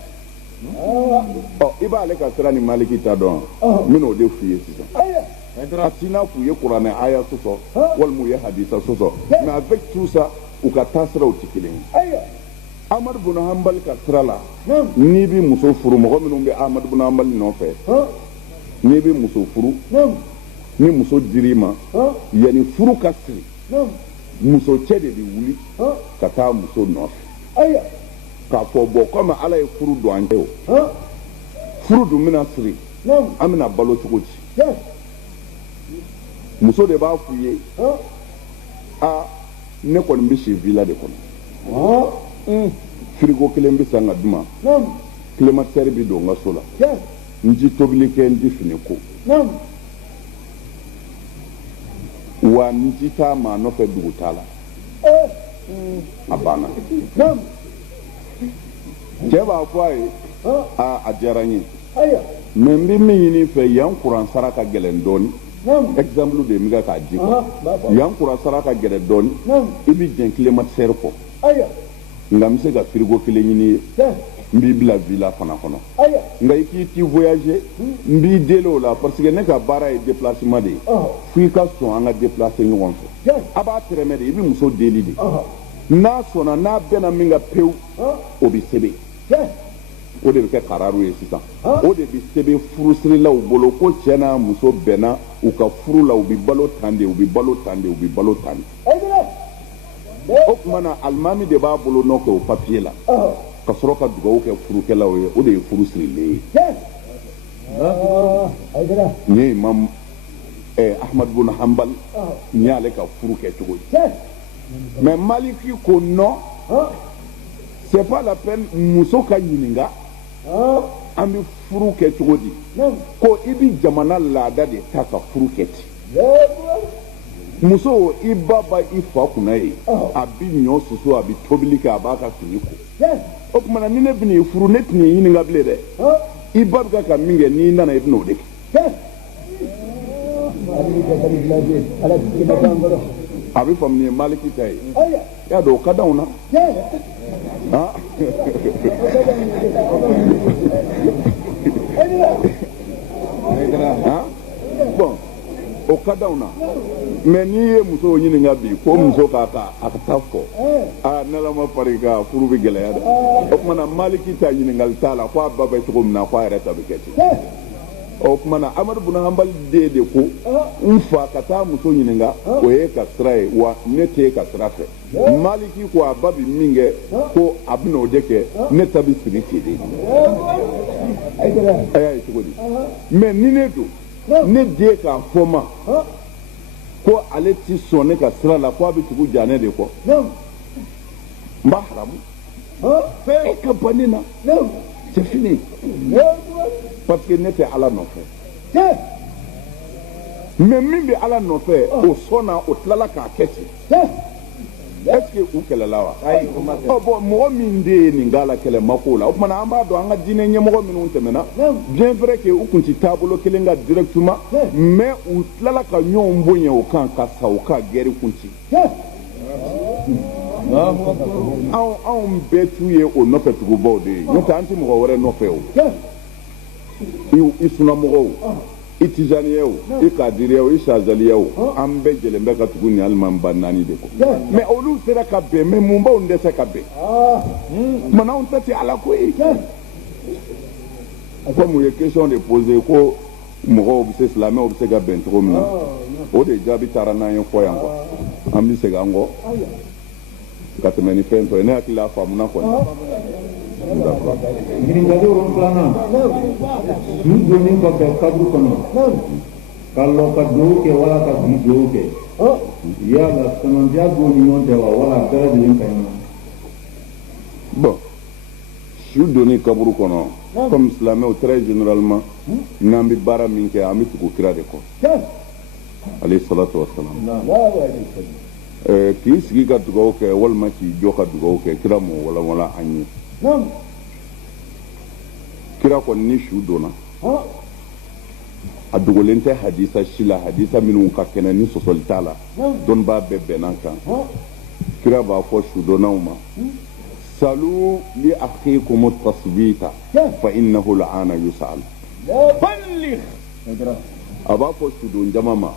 I b'ale ka sira ni Maliki ta dɔn n bɛn'o de f'u ye sisan a t'i n'a f'u ye kuranɛ aya sɔsɔ walima u ye hadisa sɔsɔ mais avec tout ça u ka taasiraw tɛ kelen ye. Ahmadu bun Hanbali ka sira la n'i bɛ muso furu mɔgɔ minnu bɛ Ahmadu bun Hanbali nɔfɛ n'i bɛ muso furu ni muso dir'i ma yanni furu ka siri muso cɛ de bɛ wuli ka taa muso nɔfɛ k'a fɔ bɔn komi Ala ye furu don an cɛ o furu dun bɛna siri an bɛna balo cogo di muso de b'a f'u ye ne kɔni bɛ si villa de kɔnɔ frigo kelen bɛ san ka d'u ma climatiseur bɛ don n ka so la n ti tobili kɛ n ti fini ko wa n ti taa maa nɔfɛ dugu t'a la a banna cɛ b'a fɔ a ye a diyara n ye mais n bɛ min ɲini fɛ yan kuran sara ka gɛlɛn dɔɔni exemple de ye n bɛ k'a di yan kuran sara ka gɛlɛn dɔɔni i bɛ jɛn climatiseur kɔ nka n bɛ se ka frigo kelen ɲini ye n b'i bila villa fana kɔnɔ nka i k'i ti voyager n b'i deli o la parce que ne ka baara ye déplacement de ye fo i ka sɔn an ka déplacer ɲɔgɔn fɛ a b'a tɛrɛmɛ de i bɛ muso deli de n'a sɔnna n'a bɛnna min ka pewu o bɛ sɛbɛn o de bɛ kɛ kararu ye sisan o de bɛ sɛbɛn furusirilaw bolo ko cɛ n'a muso bɛnna u ka furu la u bɛ balo tan de u bɛ balo tan de u bɛ balo tan de o tuma na alimami de b'a bolo nɔ kɛ o papiye la ka sɔrɔ ka dugawu kɛ furukɛlaw ye o de ye furu sirilen ye n ye Imam Ahmadu bun Hanbali n y'ale ka furu kɛ cogo ye mais Maliki ko non c'est pas la peine muso ka ɲininka an bɛ furu kɛ cogo di ko i bɛ jamana laada de ta ka furu kɛ ten muso i ba ba i fa kunna ye a bɛ ɲɔ susu a bɛ tobili kɛ a b'a ka fini ko o tuma na ni ne bɛna i furu ne tɛna i ɲininka bilen dɛ i ba bɛ ka min kɛ n'i nana i bɛna o de kɛ a bɛ faamu ni Maliki ta ye y'a dɔn o ka d'anw na bon o ka d'anw na mais n'i ye muso ɲininka bi ko muso k'a ka taa fɔ ne la ma fari ka furu bɛ gɛlɛya dɛ o tuma na Maliki ta ɲininkali t'a la ko a ba bɛ cogo min na ko a yɛrɛ ta bɛ kɛ ten o kuma na Ahmad bin Hanbal de ko n fa ka taa muso ɲininka o ye ka sira ye wa ne tɛ ka sira fɛ Maliki ko a ba bi min kɛ ko a bɛna o de kɛ ne ta bi siri ten de a y'a ye cogo di mais ni ne don ne den k'a fɔ ma ko ale ti sɔn ne ka sira la ko a bɛ tugu ja ne de kɔ n b'a haramu e ka ban ne na c'est fini parce que ne tɛ Ala nɔfɛ mais min bɛ Ala nɔfɛ o sɔnna o tilala k'a kɛ ten est-ce que u kɛlɛla wa bon mɔgɔ min de ye nin k'a la kɛlɛmako la o tuma an b'a dɔn an ka diinɛ ɲɛmɔgɔ minnu tɛmɛna bien vrai que u tun tɛ taabolo kelen kan directement mais u tilala ka ɲɔgɔn bonya o kan ka sa o ka gɛrɛ kun ci anw bɛɛ t'u ye o nɔfɛ tugubaw de ye n'o tɛ an tɛ mɔgɔ wɛrɛ nɔfɛ o i sunamɔgɔw i tijaniyaw i kadiriyaw i shazaliyaw an bɛɛ jɛlen bɛ ka tugu ni alimami ba naani de kɔ mais olu sera ka bɛn mais mun b'anw dɛsɛ ka bɛn mana anw ta tɛ Ala ko ye comme u ye question de poser ko mɔgɔw bɛ se silamɛw bɛ se ka bɛn cogo min na o de jaabi taara n'an ye fɔ yan quoi an bɛ segin an kɔ ka tɛmɛ ni fɛn tɔ ye ne hakili la a faamuna kɔni ɲininkali filanan su donnen kɔfɛ kaburu kɔnɔ ka lɔ ka dugawu kɛ wala ka bi dugawu kɛ yala sɛmɛntiya b'o ni ɲɔgɔn cɛ wa wala bɛɛ lajɛlen ka ɲi bon su donni kaburu kɔnɔ comme silamɛw très généralement n'an bɛ baara min kɛ an bɛ tugu kira de kɔ alayhi salatu wa salam k'i sigi ka dugawu kɛ walima k'i jɔ ka dugawu kɛ kira m'o walawala an ye kira kɔni ni su donna a dogolen tɛ hadisa si la hadisa minnu ka kɛnɛ ni sɔsɔli t'a la dɔnnibaa bɛɛ bɛnna kan kira b'a fɔ su donnaw ma salu li akhikum tasbita fa innahu al'ana yus'al balligh a b'a fɔ su don jama ma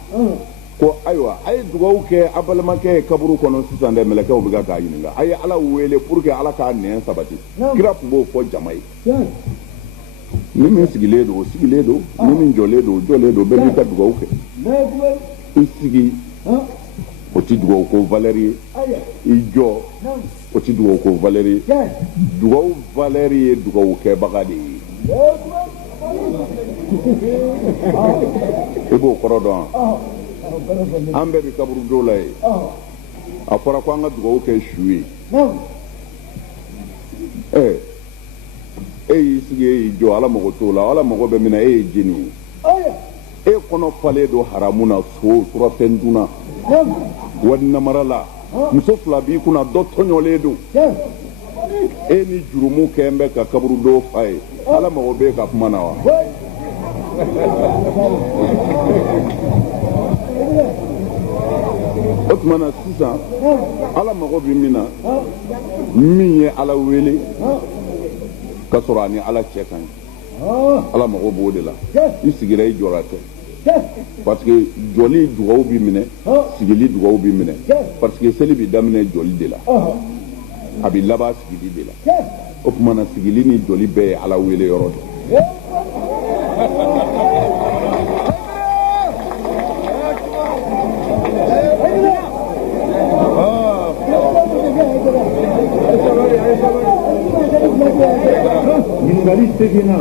ko ayiwa a ye dugawu kɛ a balimakɛ ye kaburu kɔnɔ sisan dɛ mɛlɛkɛw bɛ k'a ɲininka a ye Ala wele pour que Ala k'a nɛn sabati kira tun b'o fɔ jama ye ni min sigilen don o sigilen don ni min jɔlen don o jɔlen don bɛɛ b'i ka dugawu kɛ i sigi o tɛ dugawu ko valeur ye i jɔ o tɛ dugawu ko valeur ye dugawu valeur ye dugawu kɛbaga de ye i b'o kɔrɔ dɔn wa an bɛɛ bɛ kaburu dɔw la ye a fɔra ko an ka dugawu kɛ su ye e y'i sigi e y'i jɔ Ala mago t'o la Ala mago bɛ min na e ye jeni ye e kɔnɔ falen don haramu na surafɛn dunna wari namara la muso fila b'i kunna dɔ tɔɲɔlen don e ni jurumu kɛ n bɛ ka kaburu dɔw fa ye Ala mago b'e ka kuma na wa o tuma na sisan Ala mago bɛ min na min ye Ala wele ka sɔrɔ a ni Ala cɛ ka ɲi Ala mago b'o de la i sigira i jɔra tɛ parce que jɔli dugawu b'i minɛ sigili dugawu b'i minɛ parce que seli bɛ daminɛ jɔli de la a bɛ laban sigili de la o tuma na sigili ni jɔli bɛɛ ye Ala wele yɔrɔ de ɲininkali seginna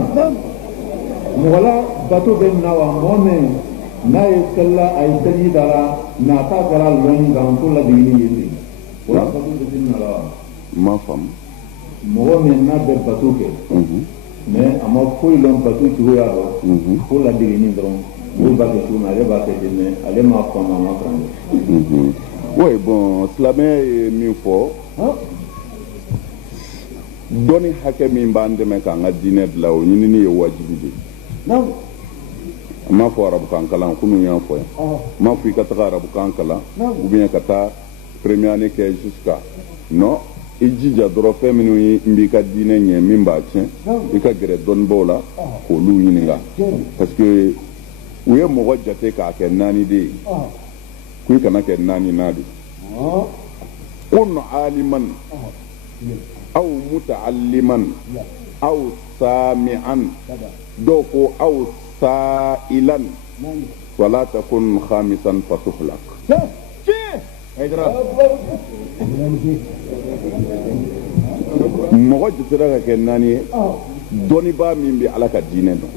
mɔgɔ la bato bɛ na wa mɔgɔ min n'a ye selila a ye seli dara n'a ta kɛra lɔn kan ko ladigini ye ten o la bato bɛ se na la wa ma faamu mɔgɔ min n'a bɛ bato kɛ mais a ma foyi lɔn bato cogoya dɔn ko ladigini dɔrɔn o b'a kɛ cogo min ale b'a kɛ ten mais ale m'a faamu a ma kalan oui bon silamɛya ye min fɔ dɔnni hakɛ min b'an dɛmɛ k'an ka diinɛ dilan o ɲinini ye wajibi de ye n m'a fɔ arabukan kalan kunun y'a fɔ yan n m'a fɔ i ka taga arabukan kalan ou bien ka taa première année kɛ jusqu'à non i jija dɔrɔn fɛn minnu ye n b'i ka diinɛ ɲɛ min b'a tiɲɛ i ka gɛrɛ dɔnnibaw la k'olu ɲininka parce que u ye mɔgɔ jate k'a kɛ naani de ye ko i kana kɛ naani na de kun aliman aw muta'alliman aw sami'an dɔw ko aw سائلا ولا تكن خامسا فتهلك mɔgɔ jitira ka kɛ naani ye dɔnnibaa min bɛ ala ka diinɛ dɔn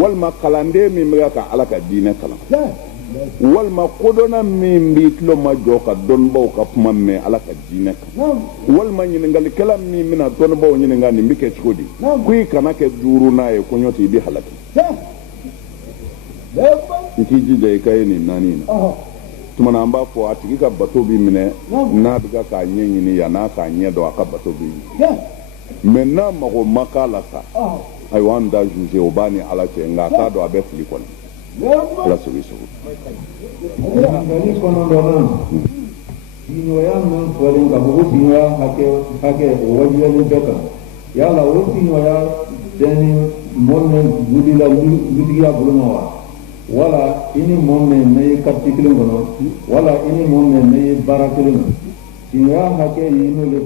walima kalanden min bɛ ka ala ka diinɛ kalan walima kodɔnna min b'i tulo ma jɔ ka dɔnnibaw ka kuma mɛn ala ka diinɛ kan walima ɲiningalikɛla min bɛna dɔnnibaw ɲininka nin bɛ kɛ cogo di ko i kana kɛ duuru n'a ye ko ɲɔ tɛ i bɛ halaki i k'i jija i ka ye nin naani in na tuma na an b'a fɔ a tigi ka bato b'i minɛ n'a bɛ ka k'a ɲɛ ɲini yan n'a k'a ɲɛ dɔn a ka bato b'i minɛ mɛ n'a mago ma k'a la sa ayiwa an da juge o b'a ni ala cɛ nka a t'a dɔn a bɛ fili kɔnɔ ala sogo sogo. ngali kɔnɔntɔnnan siɲɔya min fɔlen ka fɔ ko siɲɔya hakɛ o wajibiyalen bɛɛ kan yala o siɲɔya bɛɛ ni mɔgɔ min wulila dutigiya bolo ma wa wala i ni mɔgɔ min ne ye kariti kelen kɔnɔ wala i ni mɔgɔ min ne ye baara kelen na siɲɔya hakɛ ye n'o ye